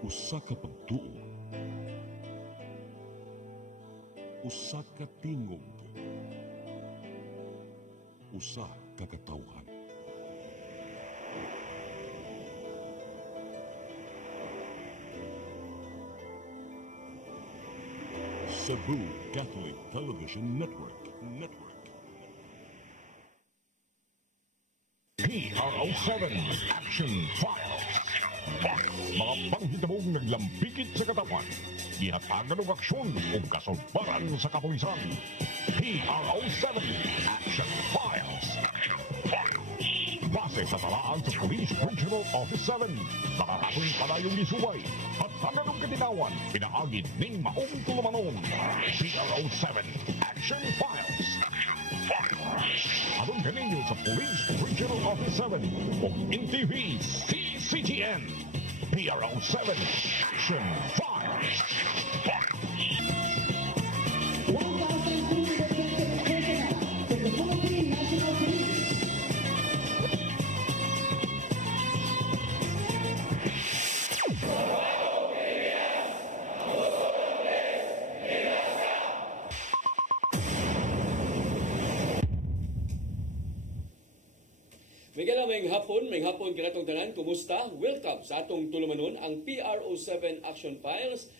Usa ka pagtuo, usa ka tingog, usa ka katawhan. Cebu Catholic Television Network. PRO7 Action Files. Mga panghitabo naglambikit sa katawan. Ihatagan ng aksyon o kasulbaran sa kapulisan. PRO7 Action Files. Base sa talaan sa Police Regional Office 7. Nakakatong palayong isuway at taganong katinawan. Pinaagid ng maong tulumanon. PRO7 Action Files. Anong ganinyo sa Police Regional Office 7 o NTV CCTN. PRO7 Action Files. May hapon kinatong tanan, kumusta? Welcome sa atong tulumanon ang PRO7 Action Files.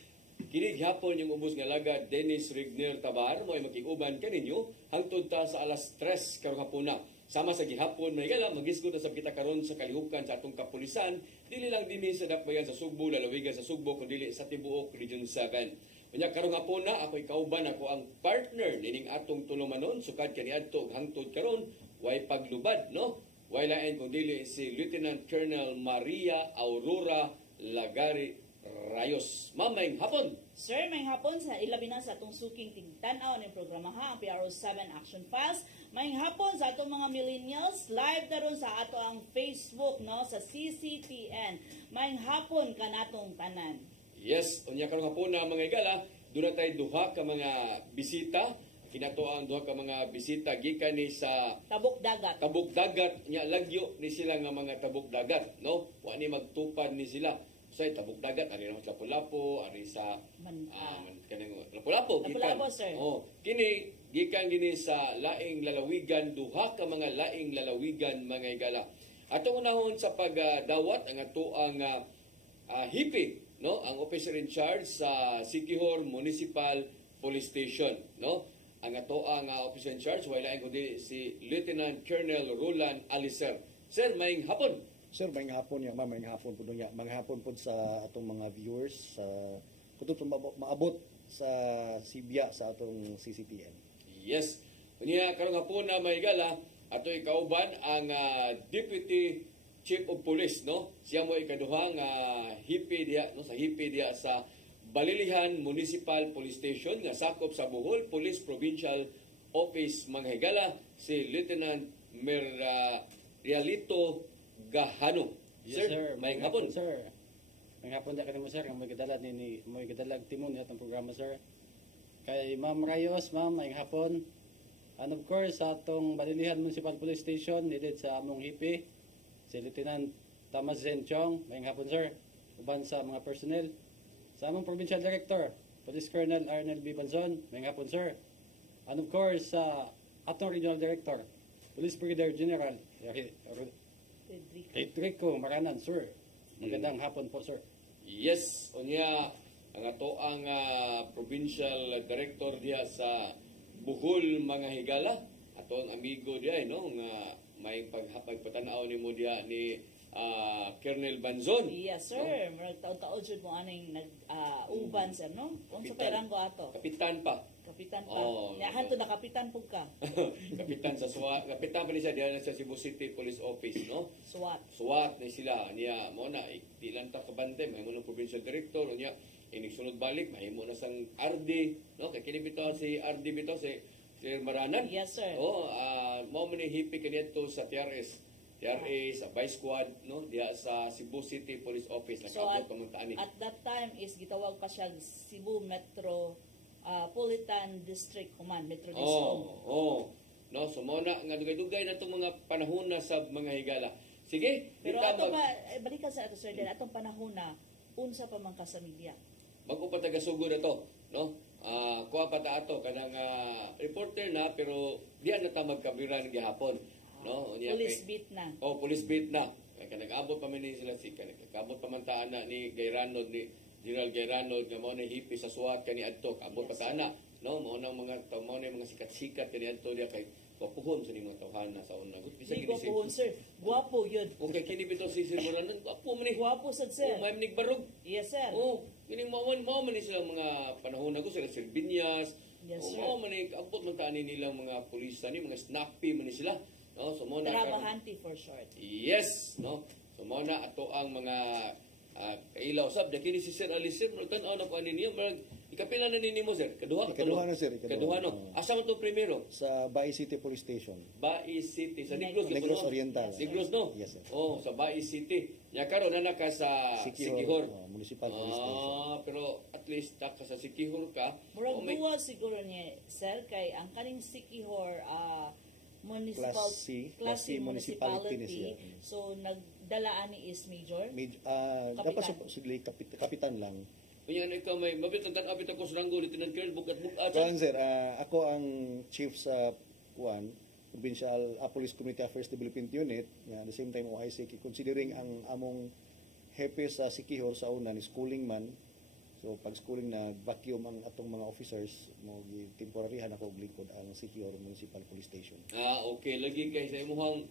Kini hapon yung ubos nga laga Dennis Rigner Tabar mo ay makiguban kaninyo hangtod ta sa alas 3 karong hapuna. Sama sa gihapon may gala magisgot sa kita karon sa kalihukan sa atong kapulisan, dili lang dinhi sa dakbayan sa Sugbo, lalawigan sa Sugbo kundi sa tibuok Region 7. Unya karong hapuna ako'y kauban ako ang partner nining atong tulumanon sukad kaniadto hangtod karon way paglubad no. Wailain kung dili si Lieutenant Colonel Maria Aurora Lagari Rayos. Ma'am, may hapon. Sir, may hapon sa ilabi na sa atong suking tingtanaw ng programa ha, ang PRO7 Action Files. May hapon sa atong mga millennials, live daron sa ato ang Facebook no sa CCTN. May hapon kanatong tanan. Yes, unya karong hapon na mga igala, doon na tayo duha ka mga bisita. Kinato ang duha ka mga bisita gikan ni sa Tabuk Dagat. Tabuk Dagat nya lagyo ni sila nga mga tabuk dagat, no? Wa ni magtupad ni sila. Say tabuk dagat ari sa Lapu-Lapu, ari sa kanang Lapu-Lapu gikan. Sir. Oh, kini gikan gini sa laing lalawigan, duha ka mga laing lalawigan mga igala. Atong unahon sa pagdawat ang ato ang hipi, no? Ang officer in charge sa Siquijor Municipal Police Station, no? Ang ato ang officer in charge, wala ko din si Lieutenant Colonel Roland Alicer. Sir, maying hapon. Sir, maying hapon ya, maying hapon po niya. Maying hapon po sa atong mga viewers sa kutob maabot sa Sibya sa atong CCTN. Yes. Unya karong hapon na may gala ato ikauban ang Deputy Chief of Police, no? Siya mo ikaduhang hipi diha no sa hipi diha sa Balilihan Municipal Police Station nga sakop sa Bohol Police Provincial Office mga higala si Lieutenant Realito Gahano. Yes, sir. May hapon. Sir. May hapon da kanimo sir, may kadala ni may kadalag timon ni atong programa sir. Kay Ma'am Rayos, ma'am, may hapon. And of course sa atong Balilihan Municipal Police Station nilid sa among hipi si Lieutenant Thomas Zenchong, may hapon sir. Uban sa mga personnel sa among Provincial Director, Police Colonel Arnel B. Banzon, may hapon sir. And of course, sa atong Regional Director, Police Brigadier General Federico Maranan, sir. Magandang hapon po, sir. Yes, unya ang ato ang Provincial Director diya sa Bohol mga higala, ato ang amigo diya no nga may pagpatanaw nimo diya ni Colonel Banzon. Yes, sir. Murag taon-taon jud mo aning uban sir, no? Unsa pa ranggo ato? Kapitan pa. Kapitan pa. Oh, ya hanto na kapitan pug ka. Kapitan sa SWAT. Kapitan pa ni siya diyan sa Cebu City Police Office, no? SWAT ni sila niya mo na ilan ta kabante may mo ng provincial director niya sunod balik mahimo na sang RD, no? Kay kini bitaw si RD bitaw si Sir Maranan. Yes, sir. Oh, mo man hipi kaniadto sa TRS sa Vice Squad no diya sa Cebu City Police Office so at that time is gitawag pa siya Cebu Metro Politan District Command, Metro Discom. No, so mo na nga dugay-dugay na itong mga panahon na sa mga higala. Sige, pero ato ba balikan sa ato sir din atong panahon na unsa pa man ka sa media. Bago pa taga-sugod ato, no? Kuha pa ta ato kanang reporter na pero diyan na ta magkabiran gihapon, no? Unya Police kay- beat na. Oh, police beat na. Kaya nag-abot pa man ni sila si nag-abot pa man ta ana ni Gayranod ni General Gayranod nga mao na hipi sa SWAT kani adto. Abot pa ta ana, no? Mao nang mga mao na mga sikat-sikat kani adto dia kay wapuhon sa mga tawhana sa una. Bisa Di gini si. gwapo sir. Gwapo yun. Okay, kini bitaw si Sir Molanan, wapo man ni. Gwapo sad sir. Oh, may barog. Yes sir. Oh, kini mao man ni sila mga panahon ako sila Sir Binyas. Yes, sir. Mao man ni abot man ta nilang mga pulis ni mga snappy man ni sila. No, so mo na Trabahante for short. yes, no. So mo na ato ang mga kailaw sab kini si Sir Alicer tan-aw na ko ani niya marag ikapila na nimo sir kaduha Ikaduha na, sir, ikaduha. kaduha no asa man to primero Sa Bai City Police Station. Bai City sa Negros Negros Oriental. Negros no Yes, sir. oh sa Bai City nya karon na ka sa Siquijor Municipal Police Station. pero at least taka sa Siquijor ka Murag oh, may- duwa siguro niya sir kay ang kaning Siquijor municipal Class C municipality ni siya. So nagdalaan ni is major. Dapat sigli kapitan lang. Kunya na ikaw may mabit ang tanapit ako sa Rango Lieutenant Colonel bukat Kuan sir, ako ang chief sa Kuan Provincial Police Community Affairs Development Unit, at the same time OIC, considering ang among hepe sa Siquijor sa una ni schooling man. So pag schooling na vacuum ang atong mga officers mo temporaryhan ako og lingkod ang Siquijor Municipal Police Station. Okay lagi kay sa imong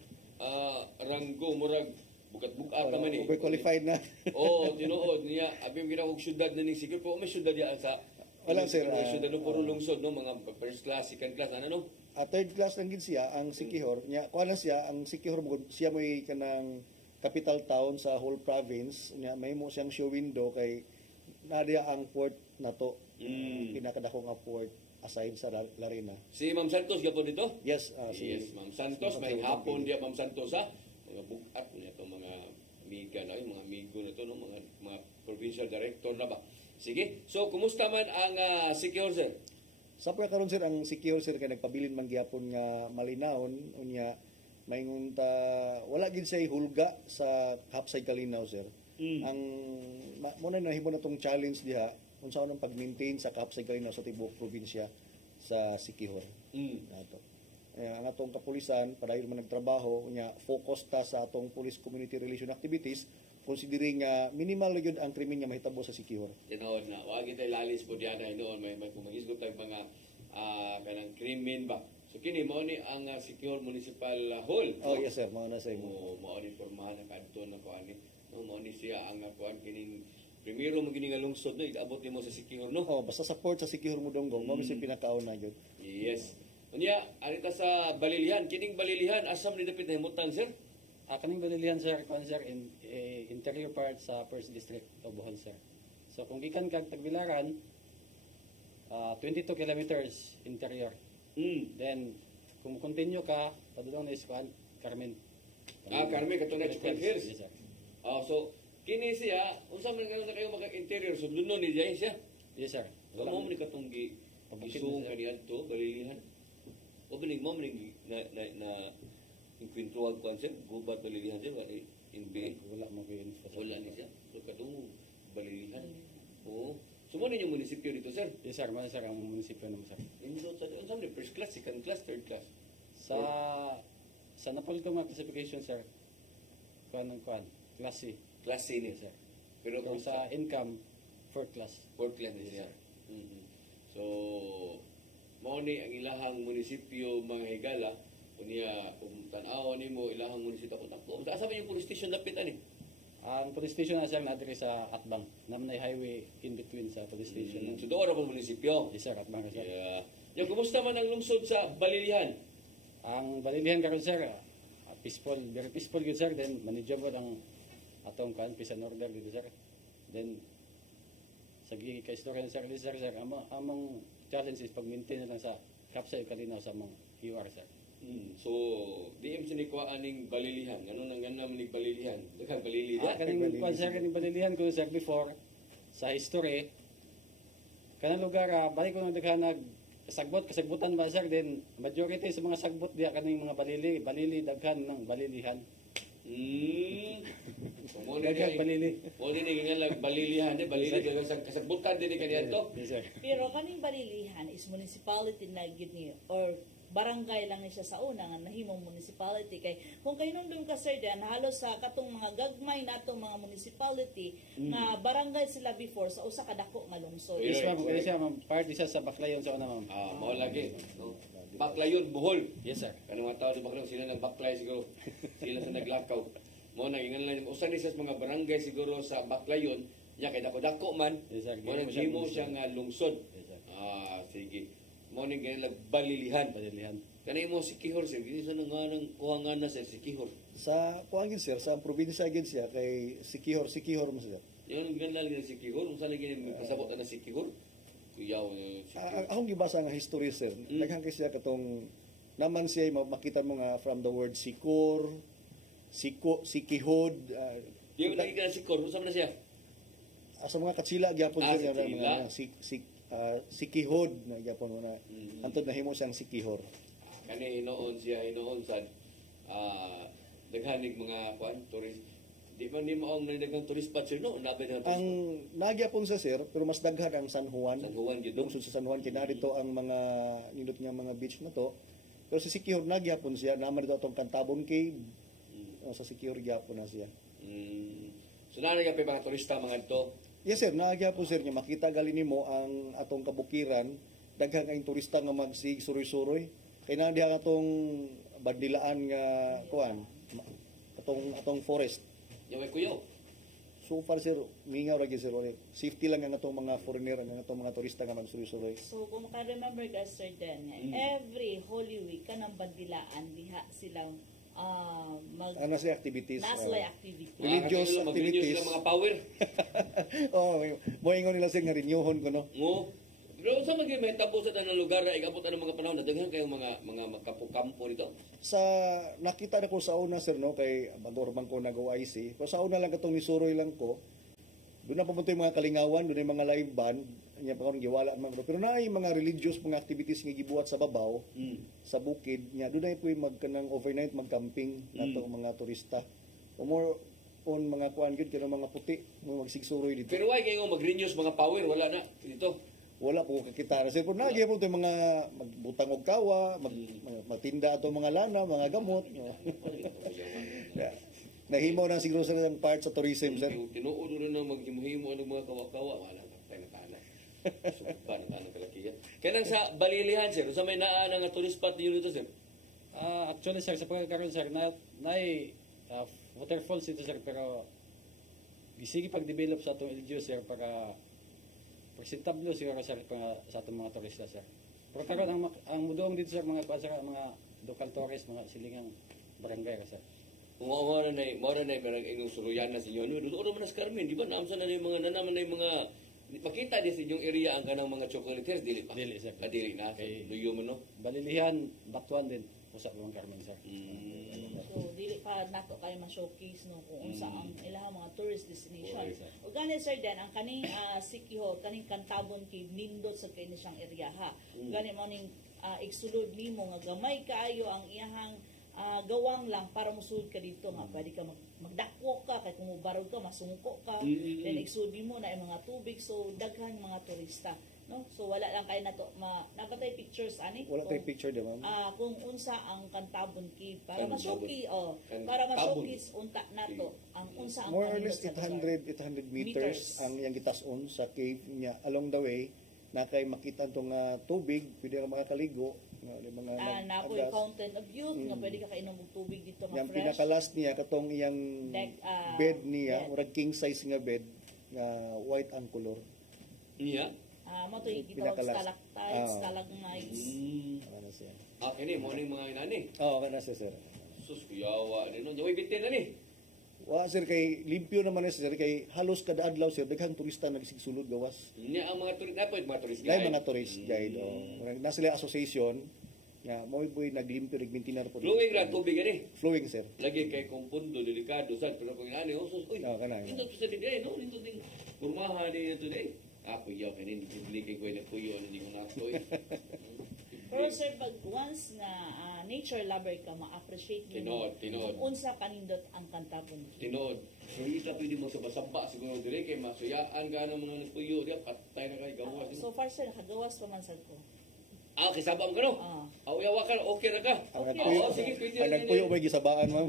Rango murag bukat-bukat man ni Overqualified na. oh, tinuod niya. Abim gina og syudad na ning siguro po may syudad diya sa Wala, sir, May syudad no puro lungsod no mga first class, second class ano no. Third class lang gid siya ang Siquijor. Nya kuan lang siya ang Siquijor siya may kanang capital town sa whole province. Nya may mo siyang show window kay nadia ang port nato. Pinakadako nga port aside sa Larena. Si Ma'am Santos gapon dito? Yes, Yes, Ma'am Santos may hapon dia Ma'am Santos ha. Mga bukat niya to mga amiga na mga amigo na to no mga provincial director na ba. Sige. So kumusta man ang Siquijor sir? Sa karon sir ang Siquijor sir kay nagpabilin man gyapon nga malinawon unya maingon ta wala gid say hulga sa Hapsay Kalinaw sir. Ang mo na nahimo na tong challenge diha unsa unang pag-maintain sa Hapsay Kalinaw sa tibuok probinsya sa Siquijor. Nato. Ang atong kapulisan padayon man nagtrabaho unya focus ta sa atong police community relation activities considering minimal gyud ang krimen nga mahitabo sa Siquijor. Tinood na wag tay lalis po diyan ay noon may kumagisgot tag mga kanang krimen ba. So kini mao ni ang Siquijor Municipal Hall. Oh yes sir, mao na sa imo. Mao ni pormahan na kadto na ko ani. No mao ni siya ang kuan kining primero mo gini nga lungsod no iabot nimo sa Siquijor no. Oh, basta sa port sa Siquijor Mudonggong, mao si pinakauna gyud. Yes. Unya, ari ta sa Balilihan, kining Balilihan asam ni dapit na himutan sir. Kaning Balilihan sir, kuan sir in interior part sa First District of Bohol sir. So kung gikan kag Tagbilaran 22 kilometers interior. Then kung continue ka padulong na is kuan Carmen. Carmen katong na Chukan Hills. Yes sir. So kini siya unsa man kayo maka-interior so luno ni diay siya. Yes sir. So mo man katong pagisung kaniadto Balilihan. O binig mo maning na inkwentro ang concept gubat Balilihan siya wala Wala mo ko yun. wala ni siya. So katong Balilihan. Oo. So mo ninyo munisipyo dito sir. Yes sir, man sir ang munisipyo naman sir. Indot sa unsa man first class, second class, third class. Sa napulito mga classification sir, kuan class C. Class C ni Yes sir. Pero Kung kung sa income, fourth class. fourth class ni siya. So mao ni ang ilahang munisipyo mga higala unya kung tan-aw nimo ilahang munisipyo ko takto. Sa sabi yung police station lapit ani. Ang police station na sir na diri sa Atbang. Namnay highway in between sa police station. So doon ako munisipyo. Yes sir, Atbang sir. Yeah. Yung kumusta man ang lungsod sa Balilihan? Ang Balilihan karon sir, peaceful, very peaceful good sir. Then manageable ang atong peace and order dito sir. Then sa ka-istorya sir, among challenge is pag-maintain na lang sa Hapsay Kalinaw sa mga UR sir. So, di im sinikwa aning Balilihan. Ganun ang ganam ni Balilihan. Daghang Balilihan. Kaning kuan sir, kaning Balilihan ko sir before sa history kanang lugar balik ko nang daghan kasagbutan ba sir, then majority sa mga sagbot diya kaning mga balili daghan ng Balilihan. Mo ni Daghang balili. mo ni nga lang balilihan di balili daghang sa kasabutan din kaniya to. Yes, sir. Pero kaning balilihan is municipality na gyud ni or barangay lang ni siya sa una nga nahimong municipality kay kung kay nung ka sir dan halos sa katong mga gagmay natong mga municipality nga barangay sila before sa usa ka dako nga lungsod. Yes, ma'am. Kaya siya, ma'am. Part isa sa Baklayon sa una, ma'am. Mao lagi no. Baklayon Bohol. Yes, sir. Kanang mga tao di Baklayon sila nagbaklay siguro. Sila sa naglakaw. Mo na ingan lang usa ni sa mga barangay siguro sa Baklayon nya kay dako-dako man. Yes, sir. Mo nang himo siya nga lungsod. Yes, sir. Sige. Mo ning ganang balilihan. Balilihan. Kanay mo si Kihor sir, gini sa nga nang kuhangan na sir si Kihor. Sa kuan gid sir, sa probinsya gid siya kay Sikihor mo sir. Yung ganal nga si Kihor, kung saan lagi pasabot na si Kihor. Kuyaw si Kihor. Akong gibasa nga history sir. Daghang kay siya katong naman siya makita mo nga from the word sikor, sikihod, Di mo nakikita si Kihor, saan na siya? sa mga katsila gyapon Ah, sir nga katsila. mga sikihod na gyapon mo na antod na himo siyang sikihor. Kani inoon sad daghanig mga kuan tourist. Di man ni maong daghang tourist spot sir no, nabe na Ang nagyapon sa sir pero mas daghan ang San Juan. San Juan gyud no. Lungsod sa San Juan kina dito ang mga nindot nga mga beach na to. Pero sa Sikihor nagyapon siya, naman dito atong Cantabon Cave. Sa Sikihor gyapon na siya. So na nga pa mga turista mga to. Yes sir, nagyapon sir niya makita gali nimo ang atong kabukiran, daghang kayong turista nga magsig-suroy-suroy. Kay na diha atong bandilaan nga kuan, atong forest. Yung may kuyaw. So far sir, mingaw ra gyud sir, safety lang ang atong mga foreigner, ang atong mga turista nga magsuroy-suroy. So kung maka-remember ka sir Dan, every Holy Week kanang bandilaan diha silang mag Ano siya activities? naslay activity. Religious Mag-renew activities. sila mga power. Oh, moingon nila sir nga renyuhon ko no. Ngo. Pero sa mga may tabo sa tanang lugar na igabot ng mga panahon na daghan kayong mga magkapo-kampo dito. Sa nakita na ko sa una sir no kay magorban ko nag-OIC. Pero sa una lang katong nisuroy lang ko. Doon na papunta yung mga kalingawan, doon yung mga live band, niya pa karon giwala man pero naay mga religious mga activities nga gibuhat sa babaw, sa bukid niya. Doon na po magkanang overnight magcamping nato mga turista. O more on mga kuan gyud kanang mga puti, mo magsigsuroy dito. Pero why kayo mag-renew mga power wala na dito. Wala po kakita na sir. Pero nagya po itong mga magbutang og kawa, magtinda ato mga lana, mga gamot. Nahimo na siguro sa ng part sa tourism, sir. Tinuod rin na maghimuhimo ng mga kawa-kawa wala na tayo na. Suban na kalakiya. Kanang sa Balilihan sir, sa may naa nga tourist spot niyo dito sir. Actually, sir, sa pagkakaroon, sir, naay waterfalls ito, sir, pero sige pag-develop sa atong LGU, sir, para presentable siguro, sir, sa atong mga turista, sir. Pero karon ang muduong dito, sir, mga local tourist, mga silingang barangay, sir. Mora na parang inyong suluyan na sa inyo. Doon naman na sa Carmen, di ba? Naamsa na yung mga, nanaman na yung mga, makita din sa inyong area ang kanang mga chocolatiers, dili pa? Dili, sir. Dili na, Okay. luyo mo, no? Balilihan, Batuan din, usap ng Carmen, sir. So dili pa nato kay ma-showcase no kung unsa ang ilang mga tourist destination. Okay, sir. Ug gani sir Dan ang kaning Sikihor, kaning Cantabon Cave nindot sa kini siyang area ha. Gani mo ning igsulod nimo nga gamay kaayo ang iyahang gawang lang para musulod ka dito nga pwede ka magdakwo ka kay kung mubarog ka masungko ka then igsudi mo na yung mga tubig so daghan mga turista no so wala lang kay nato napatay pictures ani Wala tayong picture, di ba? kung unsa ang Cantabon Cave para Cantabon. para Cantabon. ma-showcase unta nato ang unsa ang More or kanindot less sa lugar. 800 meters ang iyang gitason sa cave niya. Along the way, na kay makita itong tubig, pwede ka makakaligo. Mga napoy agas. fountain of youth nga pwede ka kainom og tubig dito nga Yung fresh. pinakalas niya, katong iyang bed niya, bed. murag king size nga bed, nga white ang color. Niya? mo to gitawag Pinakalas. stalactites, stalagmites. Ano siya? Kini, mo ning mga inani. Oo, kana siya, sir. Sus, kuyawa din, no? Jaway bitin na ni. Wa sir kay limpyo naman na sir kay halos kada adlaw sir daghang turista nagsigsulod gawas. Niya ang mga tourist, mga tourist Dahil mga tourist guide na sila association nga mo boy naglimpyo nagmaintain po. Flowing ra tubig ani. Flowing sir. Lagi kay kung pundo, delikado, sad. Pero pag inani, sus, uy, Kana. ito sa din, no? Ito din, kurmahan din ito din. Kuyaw, kanin, ibigay ko na kuyo, hindi ko na ito, eh. Pero sir, pag once na nature lover ka, ma-appreciate Tinood. kung unsa kanindot ang kantabon. Tinood. Hindi ka pwede mo sabasaba siguro dire kay masuyaan ka ng mga nagpuyo diya patay na kay gawas. So far sir, nakagawas pa man sad ko. Kisabam ka no? Uyawa ka, okay na ka. Ang Okay. nagpuyo, Sige, pwede ang rin nagpuyo yun. may gisabaan, ma'am.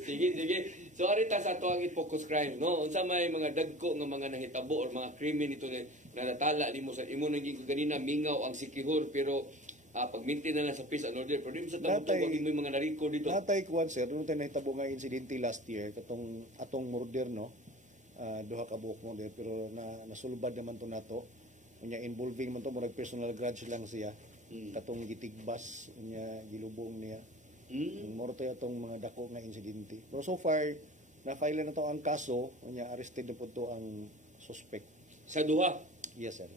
Sige. So arita sa tuwang focus crime, no? Unsa may mga dagko nga mga nahitabo or mga krimen ito na natala nimo sa imo nang ko ganina mingaw ang sikihor pero pag-maintain na lang sa peace and order. Pero di mo sa tamo Natay- wag mo yung mga nariko dito. Natay kuwan sir, nung tayo nahitabo nga insidente last year, katong atong murder, no? Duha ka buhok mo there, pero nasulbad naman to nato. Unya involving man to, murag personal grudge lang siya. Katong gitigbas, unya gilubong niya. Moro tayo itong mga dako nga insidente. Pero so far, na-file na to ang kaso, unya arrested na po to ang suspect. Sa duha. Yes sir.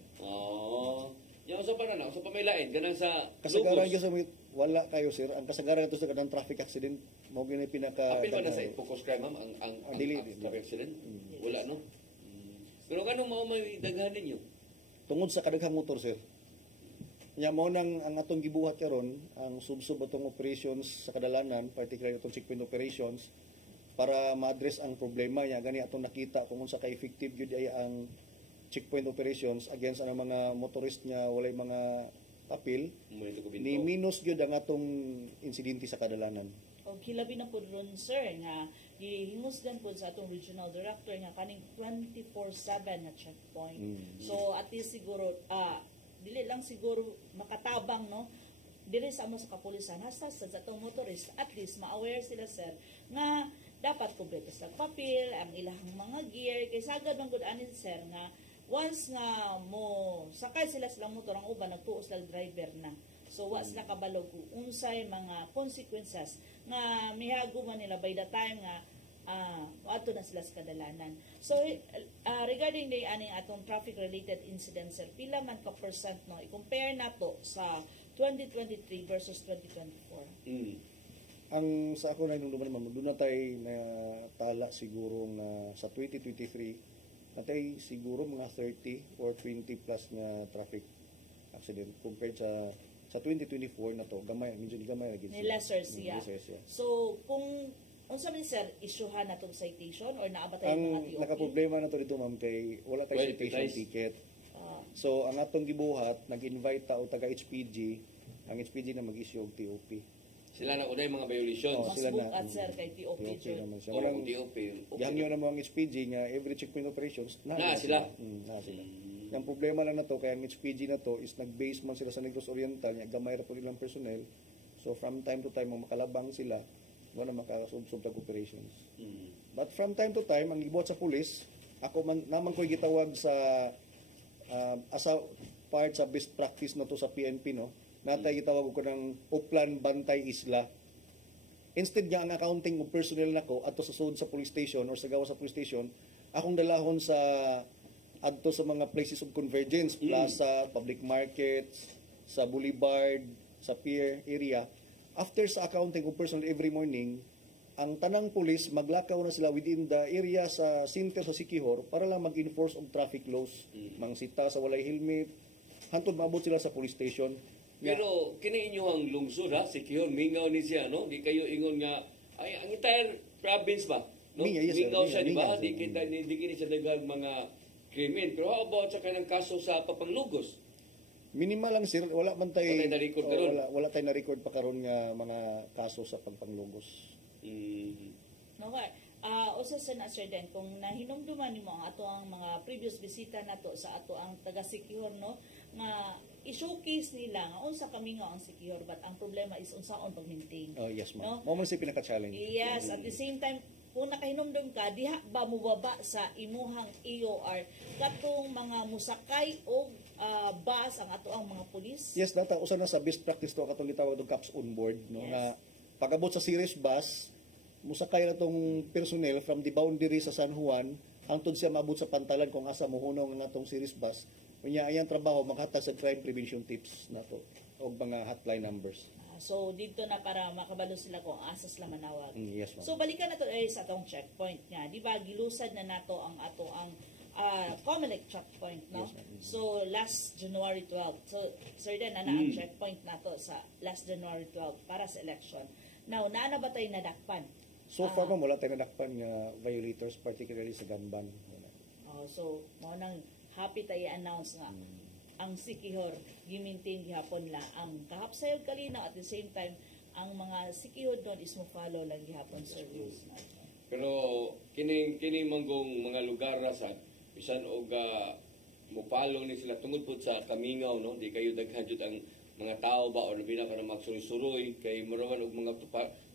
Yung usa pa na, usa pa may lain ganang sa Kasagaran Lugos. gyud sa wala kayo sir. Ang kasagaran ito sa kanang traffic accident, mao gyud pinaka Apil ba na sa focus crime ma'am ang dili. traffic accident? Wala no. Pero kanong mao may daghan ninyo? tungod sa kadaghang motor sir. Nya mo nang ang atong gibuhat karon ang subsub atong operations sa kadalanan, particularly atong checkpoint operations para ma-address ang problema nya gani atong nakita kung unsa ka effective gyud ay ang checkpoint operations against ang mga motorist nya walay mga papel Mo ito ko ni binto. minus gyud ang atong insidente sa kadalanan. O kilabi na po ron sir nga gihingusgan po sa atong regional director nga kaning 24/7 na checkpoint. So at least siguro dili lang siguro makatabang no dili sa amo sa kapulisan hasta sa atong motorist at least ma-aware sila sir nga dapat kumpleto sa papel ang ilahang mga gear kay sagad man gud ani sir nga once nga mo sakay sila silang motor ang uban nagtuo sila driver na. So wa sila kabalog kung unsay mga consequences nga mihaguman nila by the time nga ato na sila sa kadalanan. So regarding the aning atong traffic related incidents sir, pila man ka percent no i-compare nato sa 2023 versus 2024. Ang sa ako na nung naman doon na tayo na tala siguro na sa 2023 natay siguro mga 30 or 20 plus na traffic accident compared sa 2024 na to gamay medyo gamay lagi Ni lesser siya. siya. So kung unsa man sir isyuhan natong citation or naabatay mga Ang TOP? nakaproblema na to dito ma'am kay wala tayo Well, citation guys. ticket. So ang atong gibuhat nag-invite ta o taga HPG, ang HPG na mag-issue og TOP. Sila na unay mga violations. Oh, Mas sila na. bukat sir kay TOP TOP Jud. naman siya. O Walang DOP. gihangyo na mga HPG nga every checkpoint operations Na sila. Na sila. Ang problema lang na to kaya ang HPG na to is nag-base man sila sa Negros Oriental, nya gamay ra po nilang personnel. So from time to time ang makalabang sila wala makasubsob tag operations. But from time to time ang gibuhat sa pulis, ako man naman ko'y gitawag sa as a part sa best practice na to sa PNP no. Natay gitawag ko ng Uplan Bantay Isla. Instead nga ang accounting of personnel nako adto sa sud sa police station or sa gawa sa police station, akong dalahon sa adto sa mga places of convergence, plaza, public markets, sa boulevard, sa pier area. After sa accounting of personnel every morning, ang tanang pulis maglakaw na sila within the area sa center sa Sikihor para lang mag-enforce of traffic laws. Mangsita sa walay helmet, hantod maabot sila sa police station. Pero kini inyo ang lungsod ha, Sikihor, mingaw ni siya, no? Di kayo ingon nga, ay, ang entire province ba? No? Mingaw, yes, sir. Mingaw siya, di ba? Mingaw, Di kini siya dagang mga krimen. Pero how about sa kanang kaso sa Papanglugos? Minimal lang sir, wala man tay Wala tayo na-record karon. wala tay na record pa karon nga mga kaso sa pagpanglugos. Okay. Usa sa na sir den kung nahinumduman nimo ang ato ang mga previous bisita nato sa ato ang taga Sikihor no nga i-showcase nila nga unsa kami nga ang Sikihor but ang problema is unsaon pag-maintain. Oh, yes No? ma'am. Mo man si pinaka-challenge. Yes, at the same time kung nakahinumdum ka diha ba mubaba sa imuhang EOR katong mga musakay o bus ang ato ang mga pulis? Yes, data usa na sa best practice to katong gitawag og cops on board no Yes. na pag-abot sa series bus musakay na tong personnel from the boundary sa San Juan hangtod siya maabot sa Pantalan kung asa mohunong nga atong series bus. Unya ayang trabaho maghatag sa crime prevention tips nato og mga hotline numbers. So dito na para makabalo sila kung asa sila manawag. Yes, ma'am. So balikan na to sa atong checkpoint nga. Di ba gilusad na nato ang ato ang Comelec checkpoint, no? Yes, ma'am. So last January 12. So sir din na ang checkpoint nato sa last January 12 para sa election. Now naa na ba tayo nadakpan? So far ma'am, wala tayong nadakpan nga violators, particularly sa gun ban. So mo nang happy tayo announce nga ang Sikihor gimintain gihapon la ang kahapsayog kalinaw at the same time ang mga Sikihor doon is mo follow lang gihapon sa rules na. Pero kining manggong mga lugar sa bisan og mupalong ni sila tungod po sa kamingaw, no, di kayo daghan jud ang mga tao ba or labi na ka na magsuroy-suroy kay murawan og mga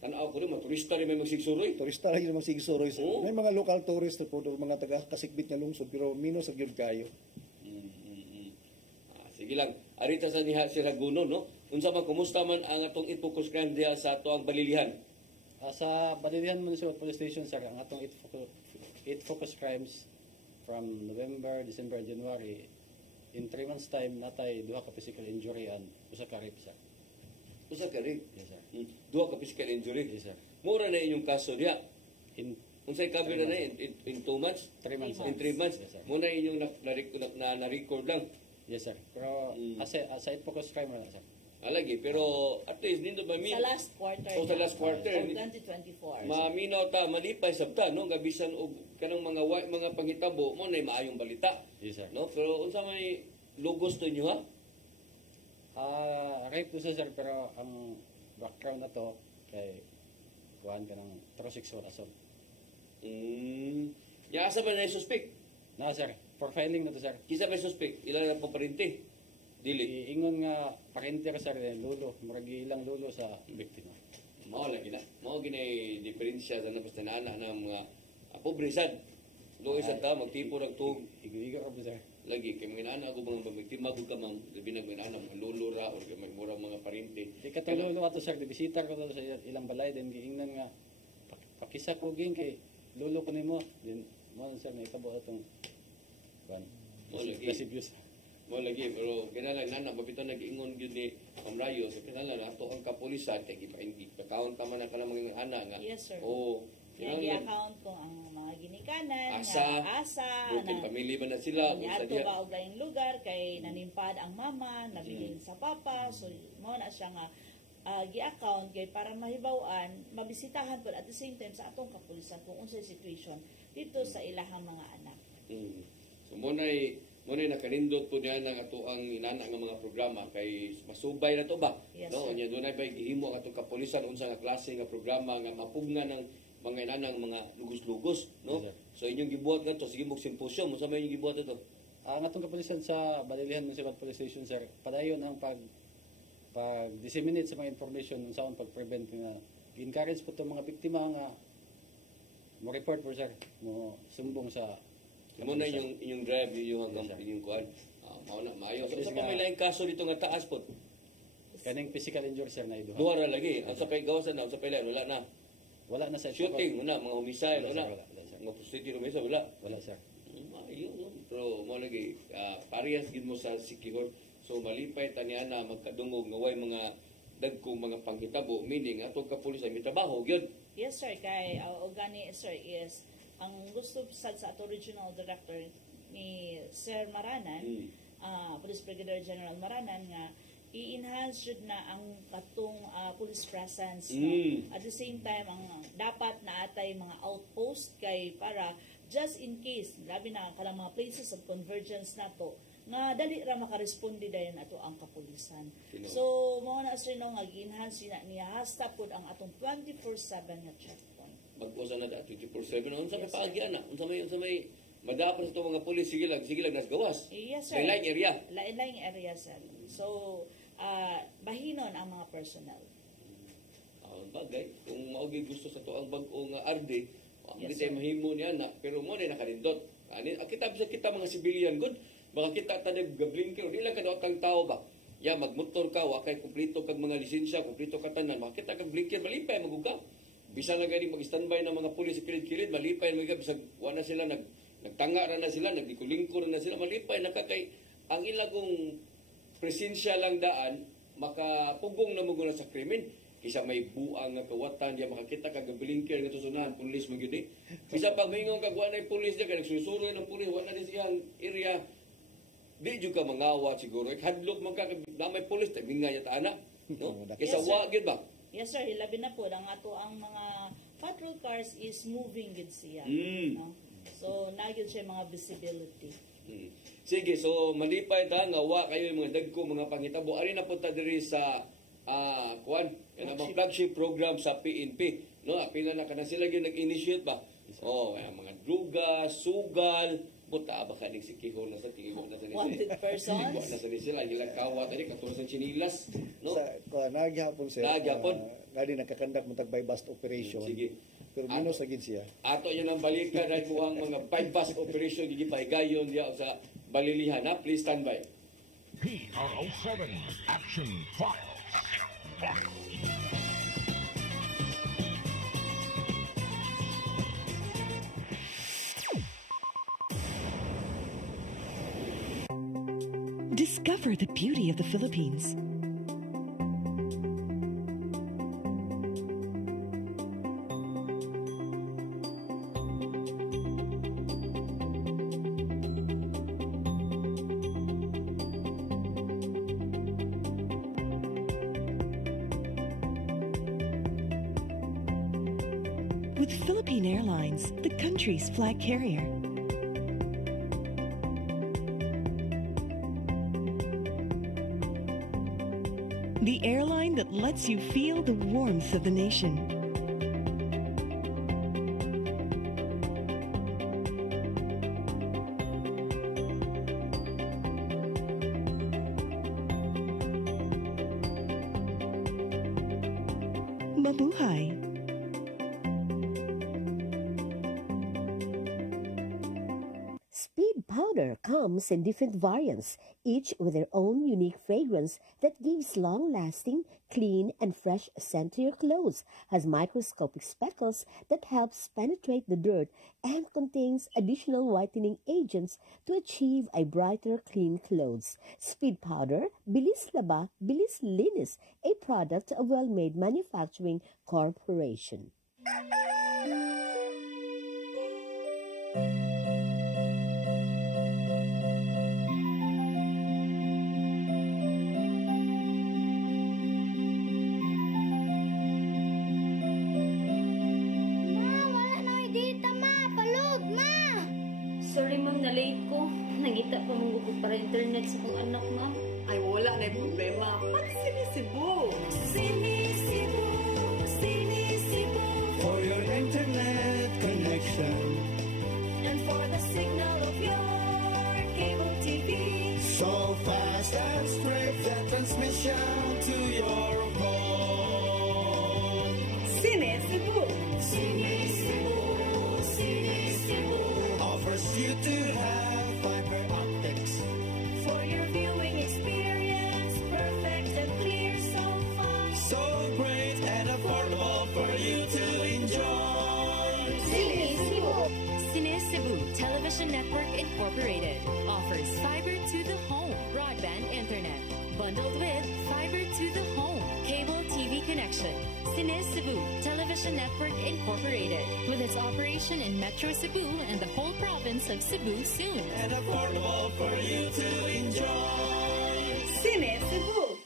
tan-aw ko rin mga turista rin may magsigsuroy. Turista lang yung mga sigsuroy. Oo. May mga local tourists po, mga taga kasikbit na lungsod, pero minus ang yun kayo. Sige lang. Arita sa niha si Raguno, no? Unsa man kumusta man ang atong i-focus crime diha sa ato ang balilihan? Sa Balilihan Municipal Police Station, sir, ang atong 8 focus crimes from November, December, January, in 3 months' time, natay duha ka physical injury and usa ka rape, sir. Usa ka rin. Yes, sir. Duha ka physical injury. Yes, sir. Mura na inyong kaso diha. In Unsay cover na in 2 months? 3 months, In sir. 3 months. Yes, sir. Muna inyong na-record lang. Yes, sir. Pero sa 8 focus crime wala, sir. Alagi, pero at least nindo ba Sa last quarter. O, sa last quarter. Of 2024. maminaw ta malipay sabta no gabisan og kanang mga panghitabo mo na maayong balita, Yes, sir. no? Pero unsa may logos to inyo ha? Rape to, sir, pero ang background na to kay kuhan ka ng heterosexual assault. Ya asa ba na suspect? Na, sir. Profiling na to, sir. Kisa ba suspect? Ilan na paparente? Dili. Iingon nga parinter, sir, lulo. Maragi ilang lulo sa biktima. Mao lagi na. Mao ginay diferensya sa nabas na ana ng mga pobresad. Doon sa ta magtipo ng tug Igo-igo ka po, sir. lagi kay mga ana ko mga biktima ko ka man labi na mga ana mga lolo ra or may mura mga parente. Di ka to lulo ato, sir. Dibisitar ko to sa ilang balay. Then giingnan nga pakisa ko ging kay lulo ko nimo. Then mo, sir, may kabo atong kuhan. Mo lagi. Lascivious. Mo lagi pero kinalang nana mabito nag-ingon gyud ni Ma'am Rayo sa kinalang ato ang kapulisan kay gipa-count ka man ang kanang mga ana nga. Yes, sir. Oh, Kaya i-account ko ang mga ginikanan, Asa, asa broken family ba na sila o sa Niadto diha. ba og laing lugar kay nanimpad ang mama, nabilin sa papa, so mo na siya nga gi-account kay para mahibaw-an, mabisitahan po at the same time sa atong kapulisan kung unsay situation dito sa ilahang mga anak. So munay nakanindot po niya ng ato ang inana nga mga programa kay masubay na to ba? Yes, No, sir. nya dunay bay gihimo ang atong kapulisan unsa nga klase nga programa nga mapugna ng mga inanang mga lugos-lugos, no? Yes, sir. So inyong gibuhat nga to sige mong simposyon, unsa may inyong gibuhat ito? Ang atong kapulisan sa Balilihan Municipal Police Station, sir, padayon ang pag-disseminate sa mga information sa pag-prevent nga encourage po itong mga biktima nga mo report po, sir, mo sumbong sa Mo na inyong drive yung hanggang Yes, sir. inyong kuan. Mao na maayo. So, Yes, sa pa nga. may laing kaso dito nga taas po. kaning physical injury, sir, na iduha. Duha ra lagi. Ang sa pay gawasan na, ang sa pay lain, wala na. Wala na, sir. Shooting, wala. Mga homicide, Wala, wala. sir, wala, sir. Mga prostitute, homicide, wala. Wala, sir. Ayun, no? Pero mo lagi, parehas gid mo sa Sikihor. So malipay taniana magkadungog nga way mga dagkong mga panghitabo, meaning atong kapulisan may trabaho gyud. Yes, sir. Kay o gani, sir, is ang gusto sad sa ato regional director ni Sir Maranan, Police Brigadier General Maranan nga i-enhance jud na ang katong police presence, no? At the same time ang dapat na atay mga outpost kay para just in case labi na kanang mga places of convergence nato nga dali ra makaresponde dayon ato ang kapulisan. Tino. So mao na sir no nga gi-enhance niya hasta pud ang atong 24/7 nga checkpoint. Mag-usa na da 24/7 unsa may Yes, paagi ana? Unsa may madapos ito mga pulis sige lang nas gawas. Yes, sir. May line area. Lain-laing area, sir. So, bahinon ang mga personnel. Ang bagay kung mao gyud gusto sa to ang bag-o nga RD, ang Yes, kita sir. mahimo niya na pero mo na nakarindot. Ani kita bisa kita mga civilian good. Baka kita ta nag-blinker, di lang kada kang tao ba. Ya magmotor ka wa kay kumpleto kag mga lisensya, kumpleto ka tanan, baka kita kag blinker malipay maguga. Bisa na gani mag-standby ng mga pulis sa kilid-kilid, malipay mga bisag wala sila nagtanga ra na sila, nagdikulingko ra na sila, malipay nakakay ang ilagong presensya lang daan makapugong na mo sa krimen. Kisa may buang nga kawatan, diya makakita kag blinker nga tusunan, pulis mo gyud. Kisa pag mingon kag wa na pulis diya, kag nagsusuroy ng pulis, wa na din siyang area. Di jud ka mangawat siguro. Hadlok man ka na may pulis, tabinga yata ana. No? Kisa Yes, sir. wa gyud ba? Yes sir, hilabi na po ang ato ang mga patrol cars is moving gid siya. No? So nagyud siya mga visibility. Sige, so malipay ta nga wa kayo yung mga dagko mga pangitabo. Ari na punta diri sa kuan kanang flagship program sa PNP. No, apila na kana sila gyud nag-initiate ba? Oh, mga druga, sugal, buta ba kaning sikiho na sa tingigo na sa nila. Wanted persons. Tingigo na sa nila ilang kawat ani katulad sa chinilas, no? Sa nagyapon sir. Nagyapon. Gani nakakandak mo tag by bust operation. Sige. Pero minus sa gid siya. Ato yun ang balikan dahil mo ang mga bypass operation gigipahigayon diya sa balilihan. Ha? Please stand by. PRO7 Action Files. Discover the beauty of the Philippines. With Philippine Airlines, the country's flag carrier. The airline that lets you feel the warmth of the nation. Mabuhay! Speed powder comes in different variants, each with their own unique fragrance that gives long-lasting, clean, and fresh scent to your clothes, has microscopic speckles that helps penetrate the dirt, and contains additional whitening agents to achieve a brighter, clean clothes. Speed powder, Bilis Laba, Bilis Linis, a product of Well-Made Manufacturing Corporation. Sorry ma'am, na-late ko. Nangita pa mong gupod para internet sa kong anak ma'am. Ay, wala na yung problema. Pag sinisibo. Sinisibo, Sinisibo. For your internet connection. And for the signal of your cable TV. So fast and straight that transmission to your phone. Sinisibo. Sinisibo, Sinisibo. Offers you to have fiber optics. For your viewing experience, perfect and clear so far. So great and affordable for you to enjoy. Sinisibo. Sinisibo Television Network Incorporated offers fiber to the home broadband internet bundled with fiber to the home cable TV connection. Sinisibo Television Network Incorporated with its operation in Metro Cebu and the whole province of Cebu soon. And affordable for you to enjoy. Sinisibo.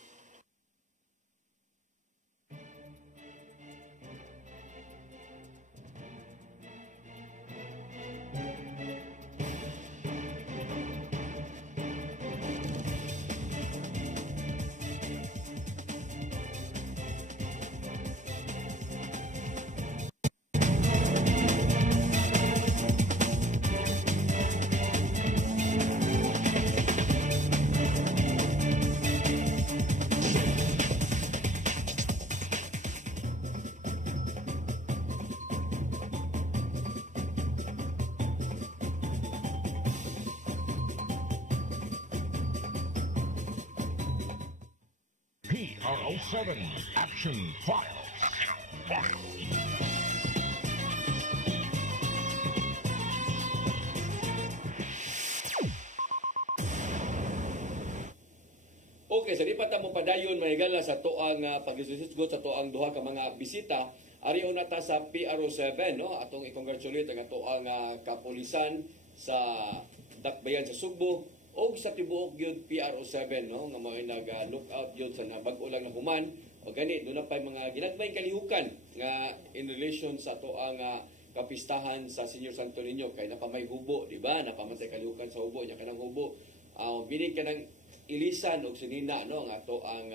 PRO7 Action Files. Okay, sa di pa ta mo padayon mahigala sa toang pagsusgot sa toang duha ka mga bisita, ari una ta sa PRO7 no, atong i-congratulate ang toang kapulisan sa dakbayan sa Sugbo o sa tibuok gyud PRO7 no, nga mao nag-look out gyud sa bag-o lang na human o gani doon na pa mga ginagmay kalihukan nga in relation sa toang kapistahan sa Senior Santo Niño kay napamay hubo, di ba? Napamatay kalihukan sa hubo nya kanang hubo. Binig kanang ilisan og sinina no nga ato ang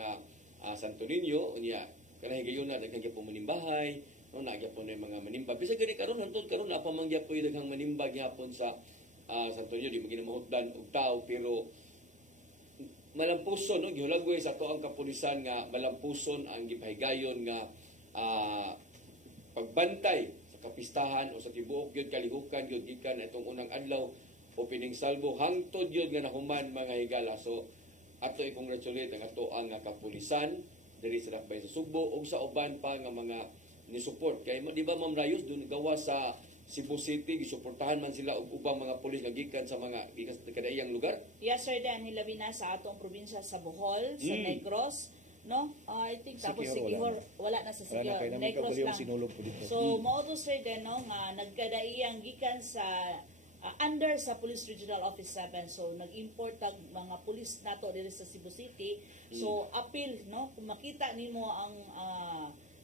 Santo Niño unya kanang higayon na daghang gyapon manimbahay no nagyapon na mga manimba bisag gani karon hantod karon apa man gyapon daghang manimba gyapon sa Santo Niño di mo ginamahutdan og tao pero malampuson no gihulagway sa ato ang kapulisan nga malampuson ang gipahigayon nga pagbantay sa kapistahan o sa tibuok gyud kalihukan gyud gikan itong unang adlaw opening salvo hangtod yun nga nahuman mga higala. So ato i-congratulate ang ato ang kapulisan diri sa dakbayan sa Sugbo ug sa uban pa nga mga ni support kay di ba Ma'am Rayos dun gawa sa Cebu City gisuportahan man sila og ubang mga pulis nga gikan sa mga gikan sa kadaiyang lugar. Yes sir, Dan hilabi na sa atong probinsya sa Bohol, sa Negros, no? I think tapos Sikihor wala na sa Sikihor, Negros lang. So mao to sir Den no nga nagkadaiyang gikan sa under sa Police Regional Office 7. So nag-import tag mga pulis nato diri sa Cebu City. So appeal no kung makita nimo ang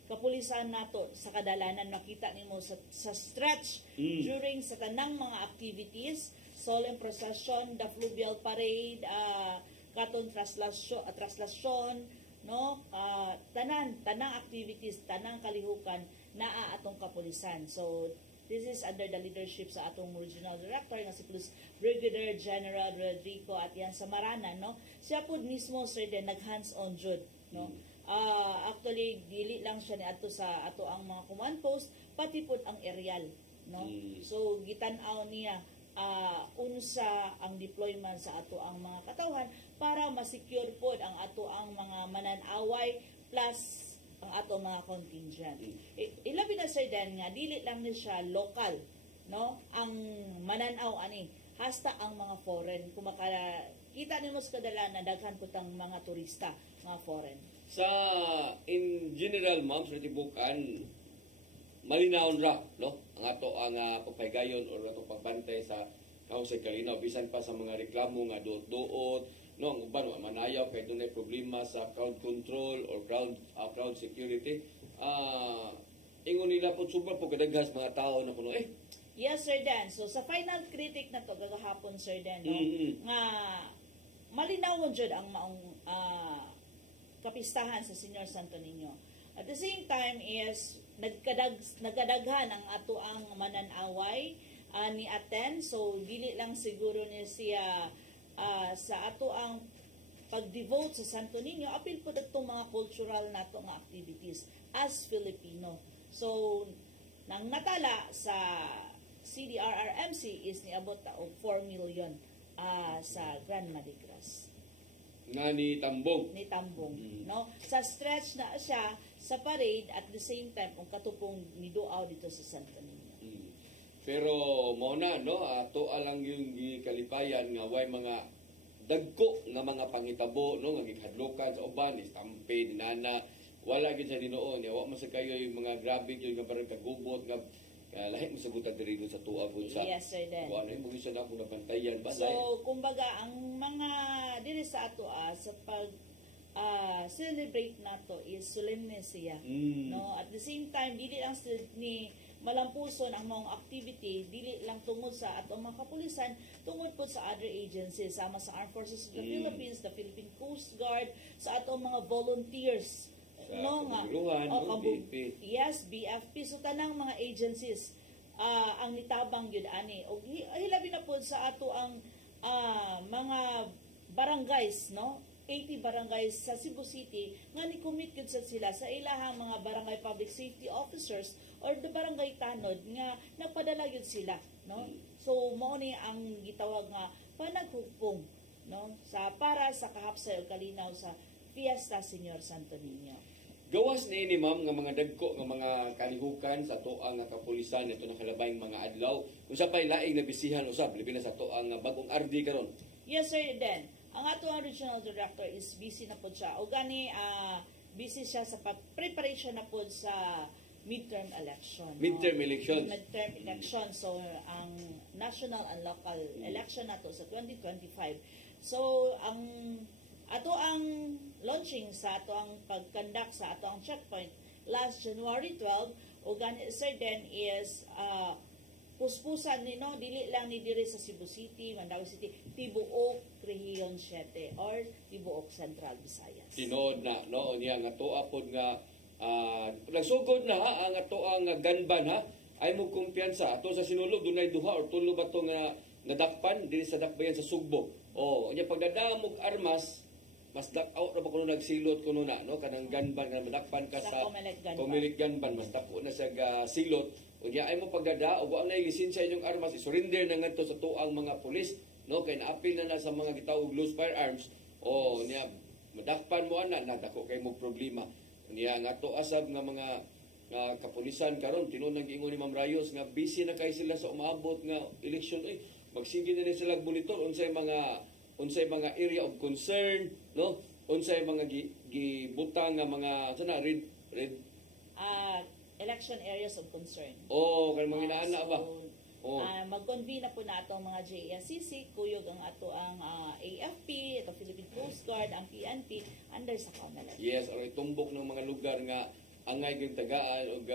kapulisan nato sa kadalanan, makita nimo sa stretch during sa tanang mga activities, solemn procession, the fluvial parade, katon traslasyon no, tanang activities, tanang kalihukan naa atong kapulisan. So this is under the leadership sa atong regional director nga si Police Brigadier General Rodrigo at yan sa Maranan no. Siya pud mismo sir din nag hands-on jud no. Actually dili lang siya ni ato sa ato ang mga command post pati pud ang aerial no. So gitan-aw niya unsa ang deployment sa ato ang mga katawhan para ma-secure pod ang ato ang mga mananaway plus ang ato mga contingent. Ilabi na sir Dan nga dili lang ni siya local no ang mananaw ani hasta ang mga foreign kung makakita nimo sa kadalanan daghan putang mga turista mga foreign. Sa in general ma'am sa tibukan malinawon ra no ang ato ang pagpaygayon o ato pagbantay sa Kahusay Kalinaw bisan pa sa mga reklamo nga duot-duot no ang uban manayaw kay dunay problema sa crowd control or crowd security. Ingon nila po super po kadaghas mga tao na kuno Yes sir Dan. So sa final critic na to gagahapon sir Dan no nga malinawon jud ang maong kapistahan sa Senior Santo Niño. At the same time is nagkadaghan ang ato ang mananaway ni aten. So dili lang siguro ni siya sa ato ang pag-devote sa Santo Niño, apil po itong mga cultural nato nga activities as Filipino. So nang natala sa CDRRMC is niabot og 4 million sa Grand Mardi Gras. Nga ni Tambong. Ni Tambong, no? Sa stretch na siya sa parade at the same time kung katupong niduaw dito sa Santo Niño. Pero mo na no ato alang yung gikalipayan nga way mga dagko nga mga pangitabo no nga gihadlokan sa uban stampede nana wala gid sa dinuon ya wa man sa kayo yung mga grabe yung nga parang kagubot nga lahi mo sagutan diri sa tuwa gud sa yes sir then ano mo gisa na ako nabantayan ba so kumbaga ang mga diri sa ato sa pag celebrate nato is solemnity no at the same time dili lang ni malampuson ang mga activity dili lang tungod sa atong mga kapulisan tungod po sa other agencies sama sa Armed Forces of the Philippines, the Philippine Coast Guard, sa atong mga volunteers no nga BFP. Yes, BFP so tanang mga agencies ang nitabang gyud ani og hilabi na po sa ato ang mga barangays no 80 barangays sa Cebu City nga ni-commit gyud sila sa ilahang mga barangay public safety officers or the barangay tanod nga nagpadala gyud sila no so mao ni ang gitawag nga panaghugpong no sa para sa kahapsay ug kalinaw sa Fiesta Senior Santo Niño. Gawas ni ma'am nga mga dagko nga mga kalihukan sa toang nga kapulisan ito nakalabayng mga adlaw usa pay laing nabisihan usab labi na sa toang bagong RD karon. Yes sir then ang ato ang regional director is busy na po siya. O gani, busy siya sa preparation na po sa midterm election. Midterm elections. Midterm election. So, ang national and local election nato sa 2025. So, ato ang launching sa ato ang pag-conduct sa ato ang checkpoint last January 12, o gani, sir, then is puspusan ni dili lang ni diri sa Cebu City, Mandaue City, tibuok Region 7 or tibuok Central Visayas. Tinood na no niya nga tuwa pod nga nagsugod na ang ato ang ganban ay mo kumpiyansa ato sa sinulog dunay duha or tulo ba to nga nadakpan diri sa dakbayan sa Sugbo. Nya pagdadamog armas mas dak-out na ba kuno nagsilot kuno na no kanang ganban nga madakpan ka sa Comelec ganban mas dako na sa silot. Unya ay mo pagdada og wa na lisensya inyong armas isurrender na ngadto sa tuang mga pulis no kay naapil na sa mga gitawag loose firearms niya madakpan mo ana nadako kay mo problema niya nga to asab nga mga kapulisan karon tinud nang giingon ni Ma'am Rayos nga busy na kay sila sa umabot nga election magsige na ni sila monitor unsay mga area of concern no unsay mga gibutang nga mga sana red election areas of concern. Kay mga inaana ba? Mag-convene na po na atong mga JSCC, kuyog ang ato ang AFP, ito Philippine Coast Guard, ang PNP, under sa Comelec. Yes, aron tumbok ng mga lugar nga angay gyud tagaan og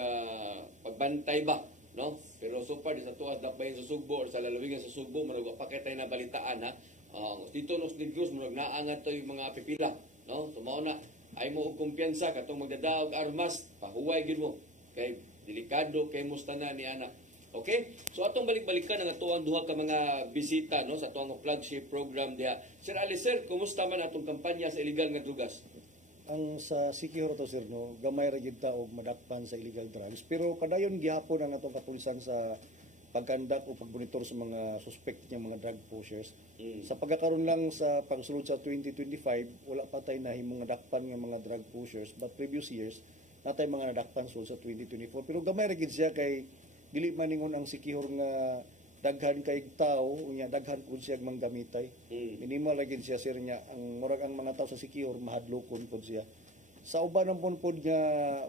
pagbantay ba, no? Pero so far sa tuwa dakbayan sa Sugbo or sa lalawigan sa Sugbo manug pa kay tay na balitaan dito nos Negros manug naangat to yung mga pipila, no? Tumaw na ay mo og kumpiyansa katong magdadaog armas, pahuway gyud mo kay delikado kay mustana ni ana. Okay? So atong balik-balikan ang atuang duha ka mga bisita no sa atuang flagship program diha. Sir Ali sir, kumusta man atong kampanya sa illegal nga drugas? Ang sa Sikihor to sir no, gamay ra gyud ta og madakpan sa illegal drugs pero kadayon gihapon ang atong kapulisan sa pagkandak o pagbonitor sa mga suspect nga mga drug pushers. Sa pagkakaroon lang sa pagsulod sa 2025, wala pa tay nahimong nadakpan nga mga drug pushers but previous years natay mga nadakpan sulod sa 2024 pero gamay ra gid siya kay dili man ningon ang Sikihor nga daghan kay tao unya daghan pud siya manggamitay. Minimal ra gid siya sir nya ang murag ang mga tao sa Sikihor mahadlokon pud siya. Sa uban ng pud nga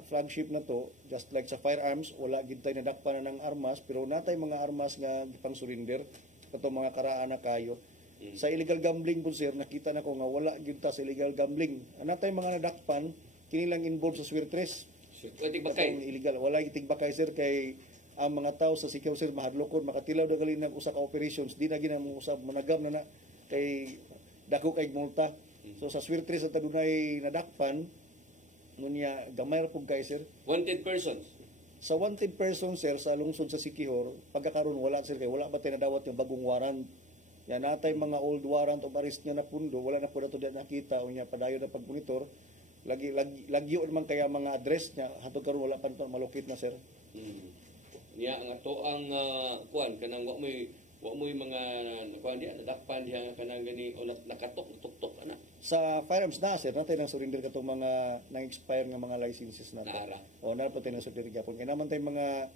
flagship na to, just like sa firearms, wala gid tay nadakpan na ng armas pero natay mga armas nga gipang surrender katong mga karaan na kayo. Sa illegal gambling pud sir nakita na ko nga wala gid ta sa illegal gambling. Natay mga nadakpan kini lang involved sa swirtres. Tigbakay illegal wala tigbakay sir kay ang mga tao sa Sikihor sir mahadlokon makatilaw daw gali ng usa ka operations di na ginang usab managam na kay dako kay multa. So sa swirtres sa tadunay nadakpan nunya gamay ra pug kay sir. Wanted persons. Sa wanted person sir sa lungsod sa Sikihor pagkakaron wala sir kay wala ba tay nadawat yung bagong warrant. Yan natay mga old warrant of arrest nga na pundo wala na pud ato diyan nakita unya padayon na pagmonitor lagyo naman kaya mga address niya hatod karon wala pa malukit na sir. Niya ang ato ang kuan kanang wa mo'y mga kuan diha nadakpan diha kanang gani o nakatok ana. Sa firearms na sir natay nang surrender katong mga nang-expire nga mga licenses nato. Na pa tay nang surrender gyapon kay naman tay mga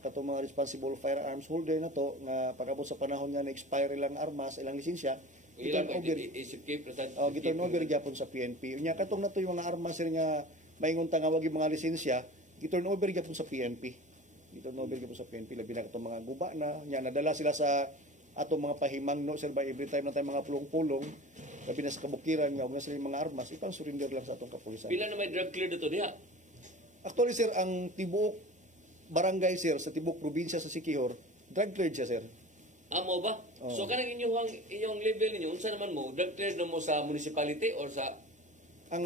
katong mga responsible firearms holder na to nga pag-abot sa panahon nga na-expire ilang armas ilang lisensya ilang giton over gyapon sa PNP. Unya katong nato yung mga armas sir nga maingon ta nga wag yung mga lisensya giton over gyapon sa PNP. Giton over gyapon sa PNP labi na katong mga guba na nya nadala sila sa atong mga pahimangno sir by every time na tay mga pulong-pulong labi na sa kabukiran nga unya sila mga armas ipang surrender lang sa atong kapulisan. Pila na may drug clear dito diha? Actually sir ang tibuok barangay sir sa tibuok probinsya sa Sikihor drug cleared siya sir. Amo ba? So kanang inyong level ninyo unsa naman mo drug cleared na mo sa municipality or sa ang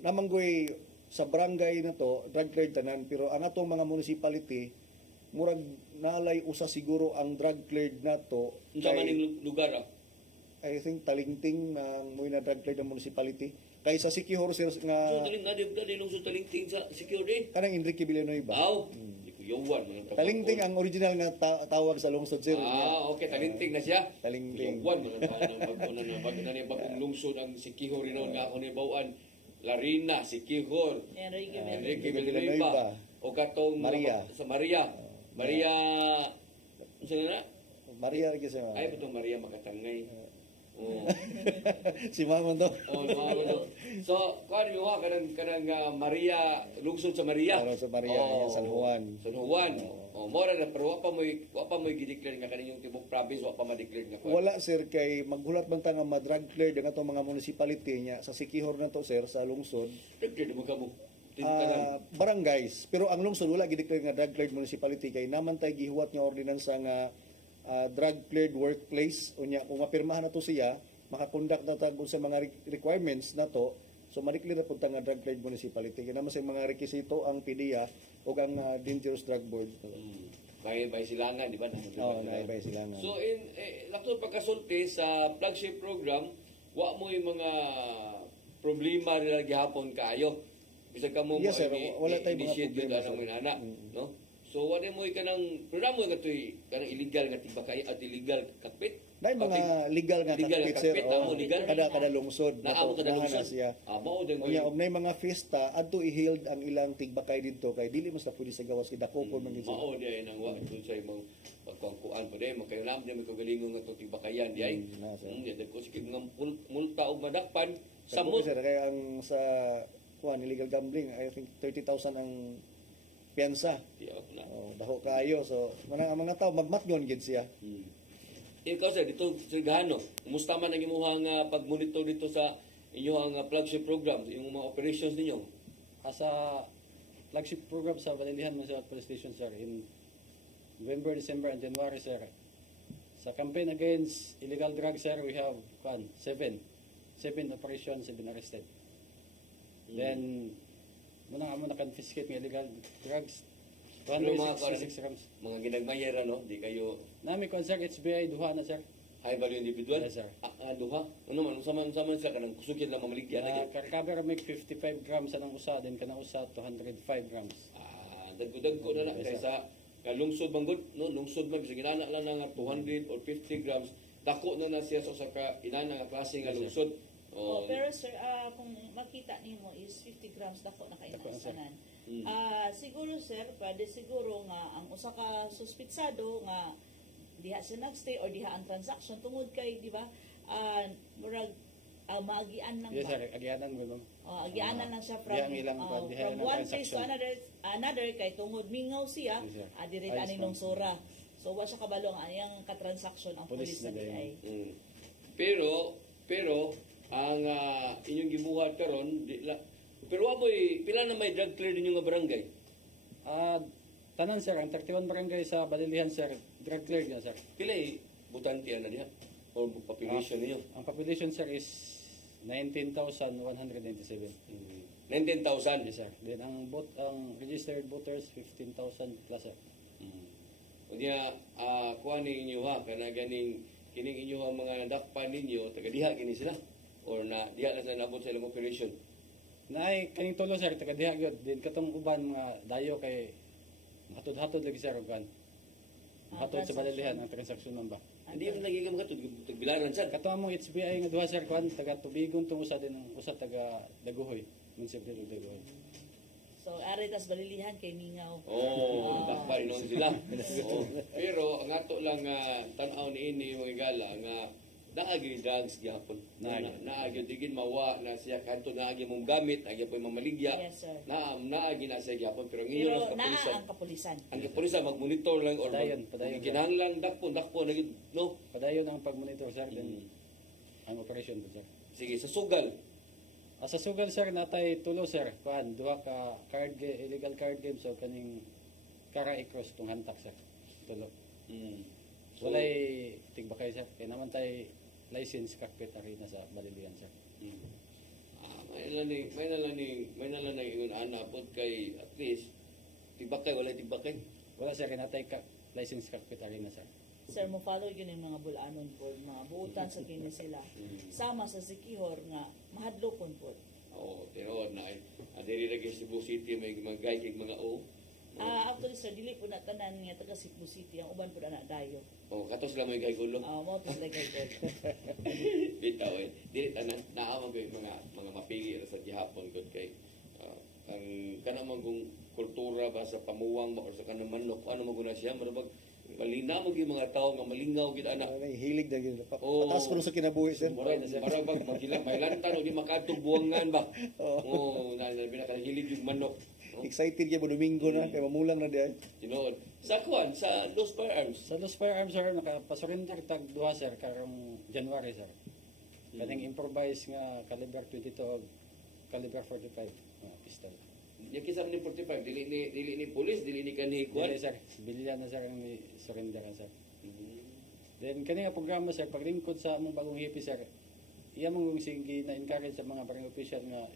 namanggoy sa barangay na to drug cleared tanan pero ang atong mga municipality murag nalay usa siguro ang drug cleared na to unsa man ning lugar I think Talingting na moy na drug cleared na municipality kay sa Sikihor sir nga so dali lungsod Talingting sa Sikihor kanang Enrique Villanueva. Talingting ang original nga tawag sa lungsod sir. Okay, Talingting na siya. Talingting. Yuwan mo na bagong lungsod ang Sikihor ron nga ako ni bawaan. Larina, Sikihor, Enrique Villanueva, o katong Maria. Sa Maria. Maria, sino na? Maria rin siya. Ay, itong Maria Makatangay. Oh. Si Mamon to. Oh, no. So, kuan mo ha kanang Maria, lungsod sa Maria. Lungsod sa Maria, San Juan. San Juan. Oh, mora na pero wa pa mo gi-declare nga kaninyong tibok province, wa pa ma-declare nga kuan. Wala sir kay maghulat man ta nga ma-drug clear nga itong mga municipality niya sa Sikihor na to sir sa lungsod. Declare mo kamo. Barangays. Pero ang lungsod wala gi-declare nga drug cleared municipality kay naman tay gihuwat nga ordinansa nga drug cleared workplace unya kung mapirmahan na to siya makakonduct na tagol sa mga requirements na to so ma-declare na punta nga drug cleared municipality kaya naman sa mga rekisito ang PDEA o ang dangerous drug board. May silangan di ba? May silangan. So lakto pagkasulti sa flagship program wa mo yung mga problema nila gihapon kaayo. Bisag kamo mo yes, sir. Wala tayong mga problema sa mga anak, no? So wala mo kanang programa nga toy kanang illegal nga tibakay at illegal kakpit. Dahil mga legal nga kakpit sir. Kada lungsod na kada lungsod siya. Mao din mo. Unya og nay mga fiesta adto i-held ang ilang tigbakay didto kay dili mas na pwede sa gawas kidako kon man gid. Mao di nang wa dun sa imong pagkuan pa di makayolam di magalingon nga to tigbakayan di ay. Di ko sige nga multa og madakpan sa sir kay ang sa kuan illegal gambling I think 30,000 ang piyansa. Daho kaayo. So, mga tao, magmatgon gid siya. Ikaw sir, dito sa Gahano, kumusta man ang imuhang pag-monitor dito sa inyong flagship program, yung mga operations ninyo? Sa flagship program sa Balilihan Municipal Police Station, sir, in November, December, and January, sir. Sa campaign against illegal drugs, sir, we have 7 operations, 7 arrested. Then, muna confiscate ng illegal drugs. 266 grams. Mga ginagmayera, no? Di kayo... Nami ko, sir, HBI, duha na, sir. High value individual? Yes, sir. Duha? Ano man, sama sila ka ng kusugin lang mamaligyan. Karkaber make 55 grams anang usa, din ka na usa, 205 grams. Dagko na lang. Kaysa kalungsod banggod, no? Lungsod man, kasi ginana lang nga 200 or 50 grams. Dako na siya sa inana nga klase nga lungsod. Pero sir, kung makita nimo is 50 grams dako na kainasanan. Siguro sir, pwede siguro nga ang usa ka suspitsado nga diha siya nagstay or diha ang transaction tungod kay di ba murag maagian lang yes, ba? Yes sir, agianan mo ma'am. Agianan lang siya from one place to another kay tungod mingaw siya diri ani nung sura. So wa siya kabalo ang ayang ka-transaction ang police na DI. Pero ang inyong gibuhat karon pero amoy pila na may drug clear ninyo nga barangay? Tanan sir, ang 31 barangay sa Balilihan sir, drug clear na sir. Pila butante ana diha or population niyo? Ang population sir is 19,197. 19,000 yes sir. Then ang registered voters 15,000 plus sir. Unya kuan ninyo ha kana ganing kining inyo ang mga dakpan ninyo taga diha kini sila or na diha na sa nabot sa ilang operation? Naay kaning tulo sir taga diha gyud din katong uban mga dayo kay hatod-hatod lagi sir uban. Hatod sa Balilihan ang transaksyon man ba? Hindi man lagi ka magatod tagbilaran sad. Katong among HBI nga duha sir kuan taga Tubigon tong usa din ang usa taga Daguhoy, munisipyo ng Daguhoy. So ari tas Balilihan kay mingaw. Dakpan nung sila. Pero ang ato lang tan-aw niini mga igala nga naagi drugs gyapon. Naagi digin mawa na siya kanto naagi mong gamit, naagi po mamaligya. Yes, sir. Naagi na siya gyapon pero inyo ang kapulisan. Ang kapulisan magmonitor lang or padayon kinahanglan dakpo na gid no. Padayon ang pagmonitor sir din ang operation sir. Sige sa sugal. Sa sugal sir natay tulo sir kuan duha ka illegal card games so kaning Kara Cross tong hantak sir. Tulo. So, walay tigbakay sir kay naman tay license cockpit arena sa Balilihan sir. May na lang ingon ana pod kay at least tigbakay wala tigbakay. Wala sir kinatay license cockpit arena sir. Sir, mo follow yun yung mga bulanon po, mga buutan sa kini sila. Sama sa Sikihor nga mahadlokon po. Pero na diri lagi Cebu City may magay kay mga actually sir, dili po na tanan nga taga Cebu City, ang uban po na dayo. Katos lang may gaygulo. Mo tos lang gaygulo. Bitaw dili tanan naamang mga mapigi sa gihapon gud kay ang kanang kung kultura ba sa pamuwang or sa kanang manok ano mo guna siya marabag Malina mo gyud mga tao nga malingaw gid ana. Hilig na gid. Oo. Patas ko sa kinabuhi sir. Marag bag maghilang mailantan o di makadtong buwangan ba. Oo, na pinakahilig yung manok. Excited gyud mo Domingo na kay mamulang na diay. Tinuod. Sa kuan sa Los Firearms. Sa Los Firearms sir nakapasurrender tag duha sir karong January sir. Kaning improvise nga caliber 22 o caliber 45 pistol. Yung kisa ni 45 dili ni police, dili ni kanhi kuan. Dili sir, bilya na sir ang may surrender sir. Then kani nga programa sir paglingkod sa among bagong hipi sir. Iya mong sige na encourage sa mga barangay official nga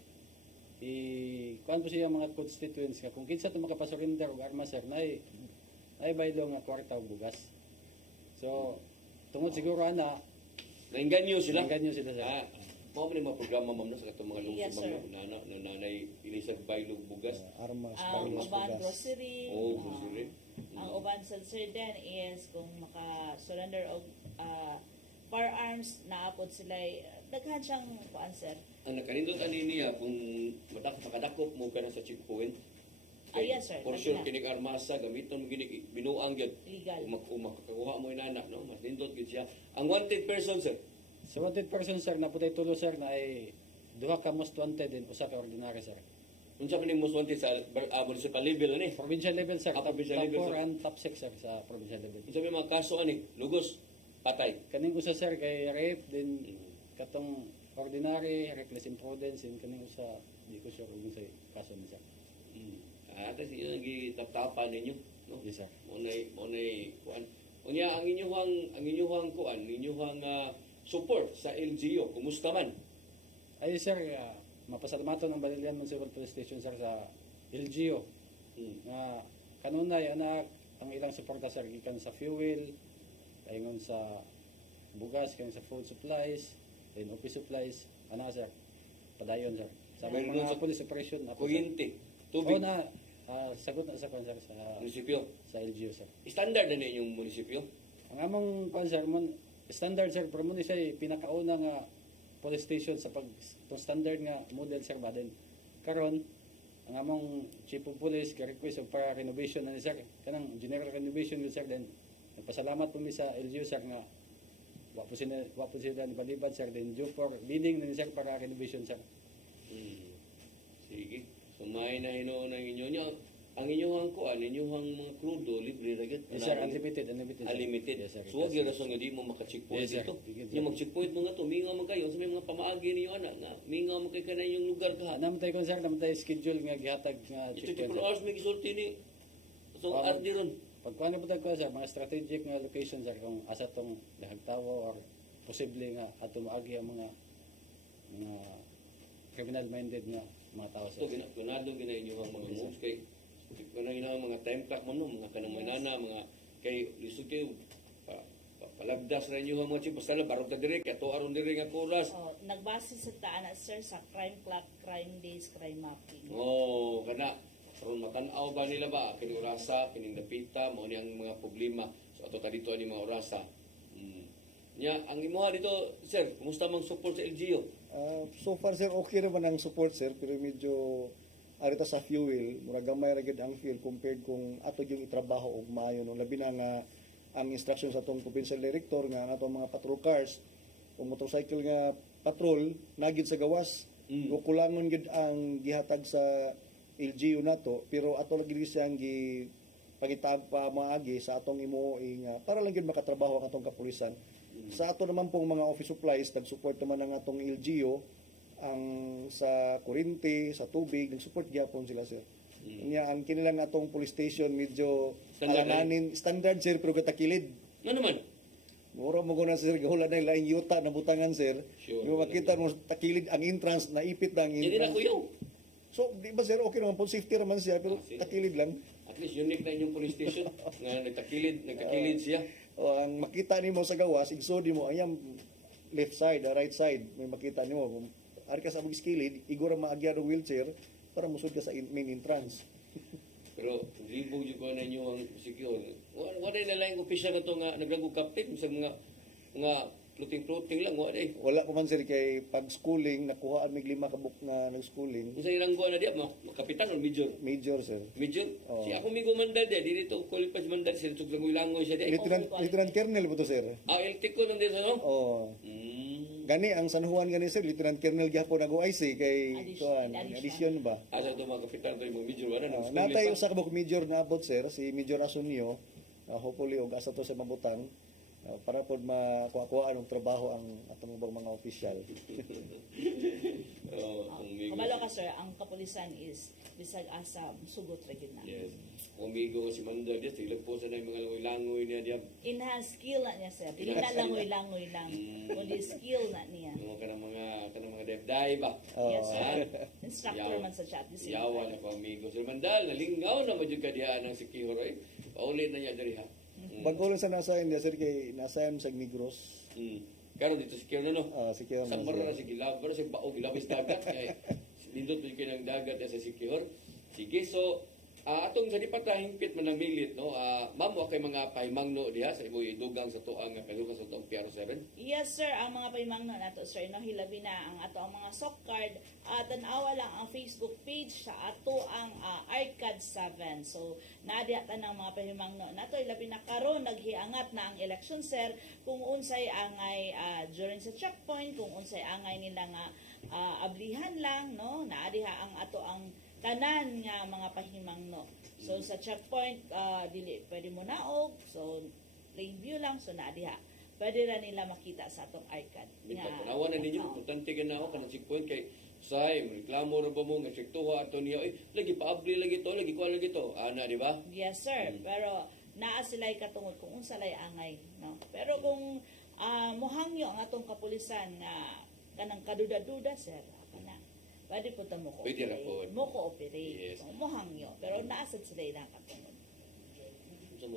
kuan po siya mga constituents nga kung kinsa to makapasurrender og armas sir nay baylo nga kwarta og bugas. So tungod siguro ana nainganyo sila. Nainganyo sila sir. Mao man mga programa ma'am sa katong mga Yes, lungsod sir. mga nanay ilisag baylog bugas. Armas, Ang balas, uban bugas. grocery. Oh, grocery. Ang uban sa sir din is kung maka-surrender og firearms naapod sila daghan siyang kuan sir. Ang nakanindot ani niya kung makadakop mo kana sa checkpoint. Yes sir. For sure kining armasa gamiton mo gini binuang gyud. Legal. Kung makakuha mo inana no, mas nindot gyud siya. Ang wanted person sir. So wanted person sir naputay tulo sir na ay duha ka most wanted din usa ka ordinary sir. Unsa man most wanted sa municipal level ani? Provincial level sir. Provincial top level, 4 sir. and top 6 sir sa provincial level. Unsa may mga kaso ani? Lugos, patay. Kaning usa sir kay rape din katong ordinary reckless imprudence din kaning usa di ko sure kung sa kaso ni sir. Ata siya gitaptapan ninyo, no? Yes sir. Mo nay kuan. Unya ang inyong kuan, inyong support sa LGU, kumusta man? Ay sir, mapasalamaton ang Balilian Municipal Police Station sir sa LGU. Na kanunay anak ang ilang suporta sir gikan sa fuel, kaingon sa bugas, kaingon sa food supplies, then office supplies, ana sir. Padayon sir. Sa Meron mga sa police operation na kuryente, tubig. na sagot na sa kwan sir sa Munisipyo. Sa LGU sir. Standard na inyong munisipyo? Ang among kwan sir standard sir pero mo ni siya pinakauna nga police station sa itong standard nga model sir baden karon ang among chief of police ga request og para renovation na ni sir kanang general renovation ni sir then nagpasalamat po mi sa LGU sir nga wa po sila ni balibad sir then due for bidding na ni sir para renovation sir. Sige. So may na hinuon ang inyo niya. Ang inyong kuan, inyong mga krudo libre ra gyud. Yes sir, unlimited. Unlimited. Yes sir. So wag gyud rason nga di mo maka-checkpoint Yes, sir. dito. Yung mag-checkpoint mo nga to, mingaw man kayo sa may mga pamaagi niyo ana nga mingaw man kay kanay yung lugar ka. Namatay kon sir, namatay schedule nga gihatag nga Ito 24 hours may gisulti ni. So ardi ron. Pagkuhan po ko sir, mga strategic nga location sir kung asa tong dahagtawo or posible nga ato maagi ang mga criminal minded nga mga tao So sir. ginado gina inyo ang mga moves kay kanang mga time clock mo no, mga kanang manana, mga kay lisod kayo palabdas ra inyo ang mga chip basta na barog ta dire kay to aron dire nga oras. Nagbase sa taana sir sa crime clock, crime days, crime mapping. Kana karon matan-aw ba nila ba kining orasa, kining dapita mo ni ang mga problema. So ato ta dito ani mga orasa. Nya ang imuha dito sir, kumusta mang support sa LGU? So far sir okay naman ang support sir pero medyo arita sa fuel mura gamay ra gyud ang fuel compared kung ato yung itrabaho og maayo no labi na nga ang instruction sa atong provincial director nga ang atong mga patrol cars o motorcycle nga patrol nagid sa gawas kulangon gid ang gihatag sa LGU nato pero ato lagi siyang gi pagitag pa maagi sa atong imuhi nga para lang gid makatrabaho ang atong kapulisan. Sa ato naman pong mga office supplies nag-support naman ang atong LGU ang sa kuryente, sa tubig, nag-support gyapon sila sir. Nya ang kinilang atong police station medyo alanganin standard sir pero katakilid. Ano naman? Mura mo guna sir gahula na laing yuta na butangan sir. Sure. Yung makita mo takilid ang entrance na ipit ang Hindi na entrance. kuyaw. So di ba sir okay naman po safety naman siya pero takilid lang. At least unique na inyong police station nga nagtakilid siya. Ang makita nimo sa gawas igsodi mo ayam left side, right side may makita nimo. Ari ka sa mag-skilid, igura maagyan ng wheelchair para musod ka sa main entrance. Pero libog yung ko na inyo ang secure. Wala na lang yung official na ito nga naglagong captain sa mga floating lang wa day. Wala pa man sir kay pag-schooling, nakuhaan mig 5 ka book na nag-schooling. Kung sa ilang kuha na diya, kapitan o major? Major sir. Major? Oo. Si ako migo mandal diya, dito qualified mandal, sinusog lang ilangoy siya diya. Lieutenant Colonel po to sir. LT ko nung dito, no? Oo. Gani ang San Juan gani sir, Lieutenant Colonel gyapon nag-IC kay kuan, addition ba? Asa ito mga kapitan ko yung major, wala nang Natay usa ka book major na abot sir, si Major Asunio. Hopefully og asa to sa mabutang. Para po makuha ang trabaho ang atong ubang mga opisyal. Kamalo ka sir, ang kapulisan is bisag asa sugot ra gyud na. Yes. Umigo si Mandal diya, silag po sa na yung mga langoy niya diya. Enhanced skill na niya sir. Dili na langoy-langoy lang. Kundi skill na niya. Yung kanang mga devday ba? Yes sir. Instructor man sa chat. Yawa na pa amigo. Sir Mandal, nalingaw na madyo ka diya ng sikihor ay. Paulit na niya diri ha. Bago lang sa nasa India sir kay nasa sa Negros. Karon dito sikihor na no. Sikihor na. Sa mara na si Gilabar, si Bao Gilabis dagat kay nindot din kay ng dagat sa sikihor. Sige, so atong sa di pa kahingpit man ang milit no. Ma'am wa kay mga pahimangno diha sa imoy dugang sa tuang pelukas sa tuang PRO7. Yes sir, ang mga pahimangno nato sir no hilabi na ang ato ang mga sock card tan-awa lang ang Facebook page sa ato ang Arcade 7. So naadiha tanang mga pahimangno nato hilabi na karon naghiangat na ang election sir kung unsay angay during sa checkpoint, kung unsay angay nila nga ablihan lang no, naadiha ang ato ang tanan nga mga pahimangno. So sa checkpoint dili pwede mo naog, so plain view lang, so naadiha pwede ra nila makita sa atong arcade Nga panawa na ninyo, importante ganaw kanang checkpoint kay say reklamo ra ba mo nga sektuha ato niya lagi paabli lagi to, lagi kuan lagi to. Ana di ba? Yes sir, pero naa sila'y katungod kung unsa lay angay no. Pero kung mohangyo ang atong kapulisan nga kanang kaduda-duda sir, kana pwede po ta mo ko-operate. So, mohangyo. Pero naasad sila yung nakatungod.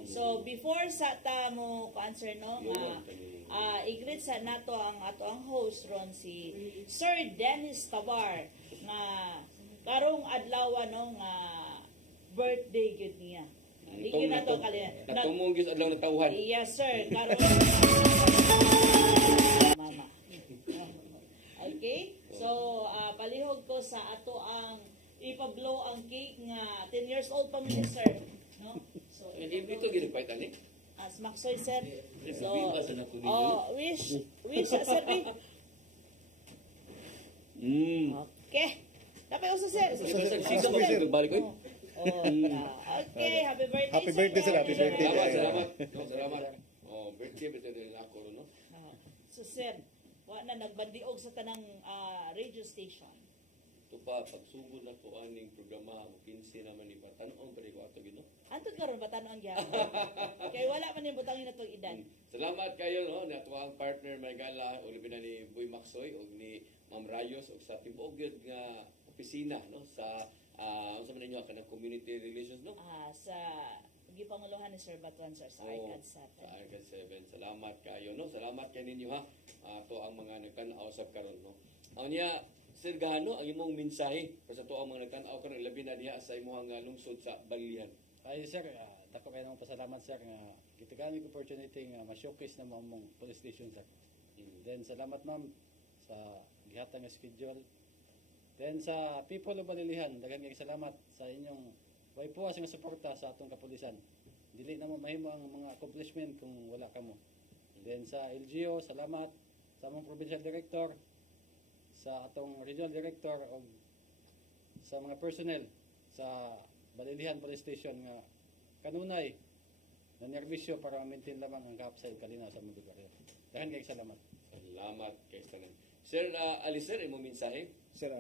So, before sa ta mo answer no, i-greet sa nato ang ato ang host ron si Sir Dennis Tabar nga karong adlaw no nga birthday gud niya. Hindi na to kalian. Natumugis adlaw na tawhan. Yes sir, karon mama. Okay? So, palihog ko sa ato ang ipa-blow ang cake nga 10 years old pa mi sir, no? So, ito ginapait ani. As Maksoy sir. So, wish sir. Okay. Dapat usa sir. Sige, balik ko. Okay, happy birthday. Happy birthday sir, happy birthday. Salamat. Birthday beto din ako no. So sir, wa na nagbandiog sa tanang radio station. Ito pa, pagsugod na ko aning programa, mapinsi naman ni Batanon, pero ko ato gino. Antod karon batanon gyapon. Kay wala man yung butangin natong edad. Salamat kayo no, nato ang partner Maygala, ulibin na ni Boy Maksoy ug ni Ma'am Rayos ug sa tibuok gyud nga opisina no sa unsa man ninyo kanang community relations no? Sa gipanguluhan ni Sir Batuan sir sa Arcade 7. Sa Arcade 7. Salamat kayo no. Salamat kay ninyo ha. Ato ang mga nagtan-aw sa karon no. Unya Sir Gano, ang imong mensahe para sa to ang mga nagtan-aw karon labi na diha sa imong lungsod sa Balilihan. Ay sir, dako kayo nang pasalamat sir nga gitigani ko opportunity nga ma-showcase na mong police station sir. Then salamat ma'am sa gihatag nga schedule. Then sa people of Balilihan, daghang salamat sa inyong way puwas nga suporta sa atong kapulisan. Dili na mo mahimo ang mga accomplishment kung wala kamo. Then sa LGO, salamat sa among provincial director, sa atong regional director o sa mga personnel sa Balilihan Police Station nga kanunay na nerbisyo para ma-maintain lamang ang kaapsay kalinaw sa mga lugar. Daghang kay salamat. Salamat kay tanan. Sir Ali sir, imong mensahe? Sir,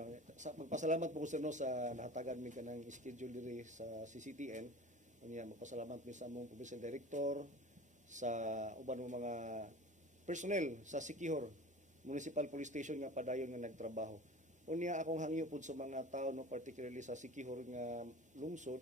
magpasalamat po ko sir no sa nahatagan mi kanang schedule diri sa CCTN. Unya magpasalamat mi sa among provincial director, sa uban mo mga personnel sa Sikihor Municipal Police Station nga padayon nga nagtrabaho. Unya akong hangyo pud sa mga tao no particularly sa Sikihor nga lungsod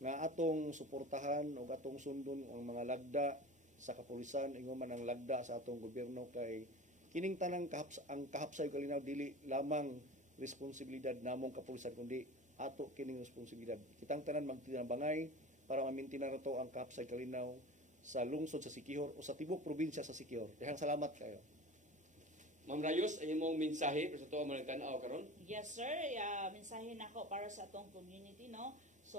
nga atong suportahan o atong sundon ang mga lagda sa kapulisan ingon man ang lagda sa atong gobyerno kay kining tanang ang kahapsay kalinaw dili lamang responsibilidad namong kapulisan kundi ato kining responsibilidad. Kitang tanan magtinabangay para ma-maintain nato ang kahapsay kalinaw sa lungsod sa Sikihor o sa tibok probinsya sa Sikihor. Dihang salamat kayo. Ma'am Rayos, ang imong mensahe sa tuwa mo nagtanaw karon? Yes sir, mensahe nako para sa atong community no. So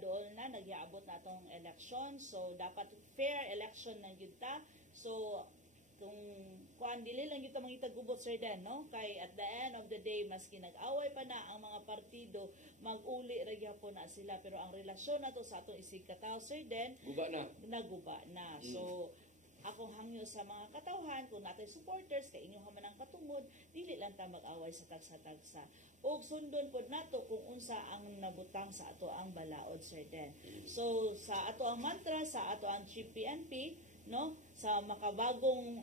doon na nagyaabot na atong election. So dapat fair election na gyud ta. So kung kuan dili lang kita mangita gubot sir den no, kay at the end of the day maski nag-away pa na ang mga partido, mag-uli ra gyapon na sila, pero ang relasyon nato sa atong isig katawo sir den Guba na. naguba na. So akong hangyo sa mga katawhan, kung natay supporters, kay inyo man ang katungod, dili lang ta mag-away sa tagsa-tagsa. O sundon pod nato kung unsa ang nabutang sa ato ang balaod, Sir Den. So, sa ato ang mantra, sa ato ang GPNP, no, sa makabagong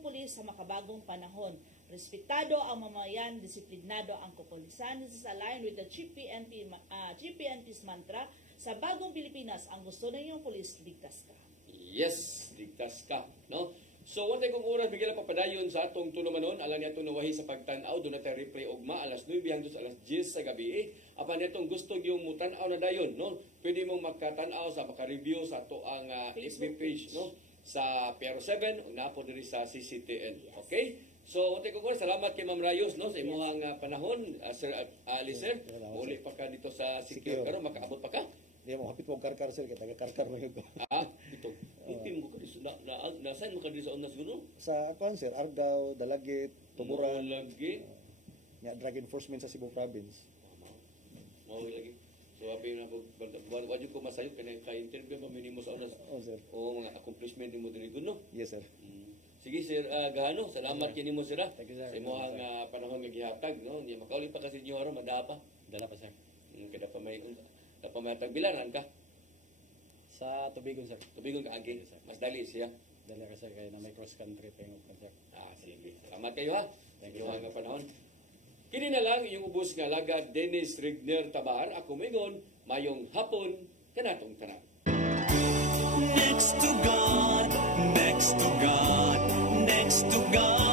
pulis, sa makabagong panahon. Respetado ang mamayan, disiplinado ang kapulisan. This is aligned with the GPNP's mantra. Sa bagong Pilipinas, ang gusto na yung pulis, ligtas ka. Yes, ligtas ka, no? So, wala kong oras bigla papadayon sa atong tulamanon, alam niya itong nawahi sa pagtanaw, doon natin replay ugma, alas 9 hanggang alas 10 sa gabi. Apan niya itong gusto yung mutanaw na dayon, no? Pwede mong makatanaw sa maka-review sa ito ang FB page, no? Sa Piaro 7, na po diri sa CCTN, okay? So, wala kong oras, salamat kay Ma'am Rayos, no? Sa imong panahon, Sir Alice, muli pa ka dito sa Secure, pero makaabot pa ka? Hindi mo hapit mo karkar sir, kita karkar mo yun ko. Ito. Itim mo ka dito. Nasaan mo ka dito sa unas guno? Sa akuan sir, Argao, Dalagit, Tuburan. Dalagit. Drug enforcement sa Cebu Province. Mawag lagi. So, hapi na po, wajud ko masayot ka na ka-interview ba minimo sa unas? Oo sir. O mga accomplishment mo din guno? Yes sir. Sige sir Gahano, salamat kini mo sir. Thank you sir. Sa imong panahon nga gihatag, no? Hindi makauli pa kasi niyo madapa. Dala pa sir. Kada pa may tagbilanan ka. Sa Tubigon sir. Tubigon ka agi. Mas dali siya. Dala ka sir kay na may cross country pengot ka sir. Sige. Salamat kayo ha. Thank you Nga panahon. Kini na lang yung ubos nga lagad Dennis Rigner Tabar. Ako mingon, mayong hapon kanatong tanan. Next to God, next to God, next to God.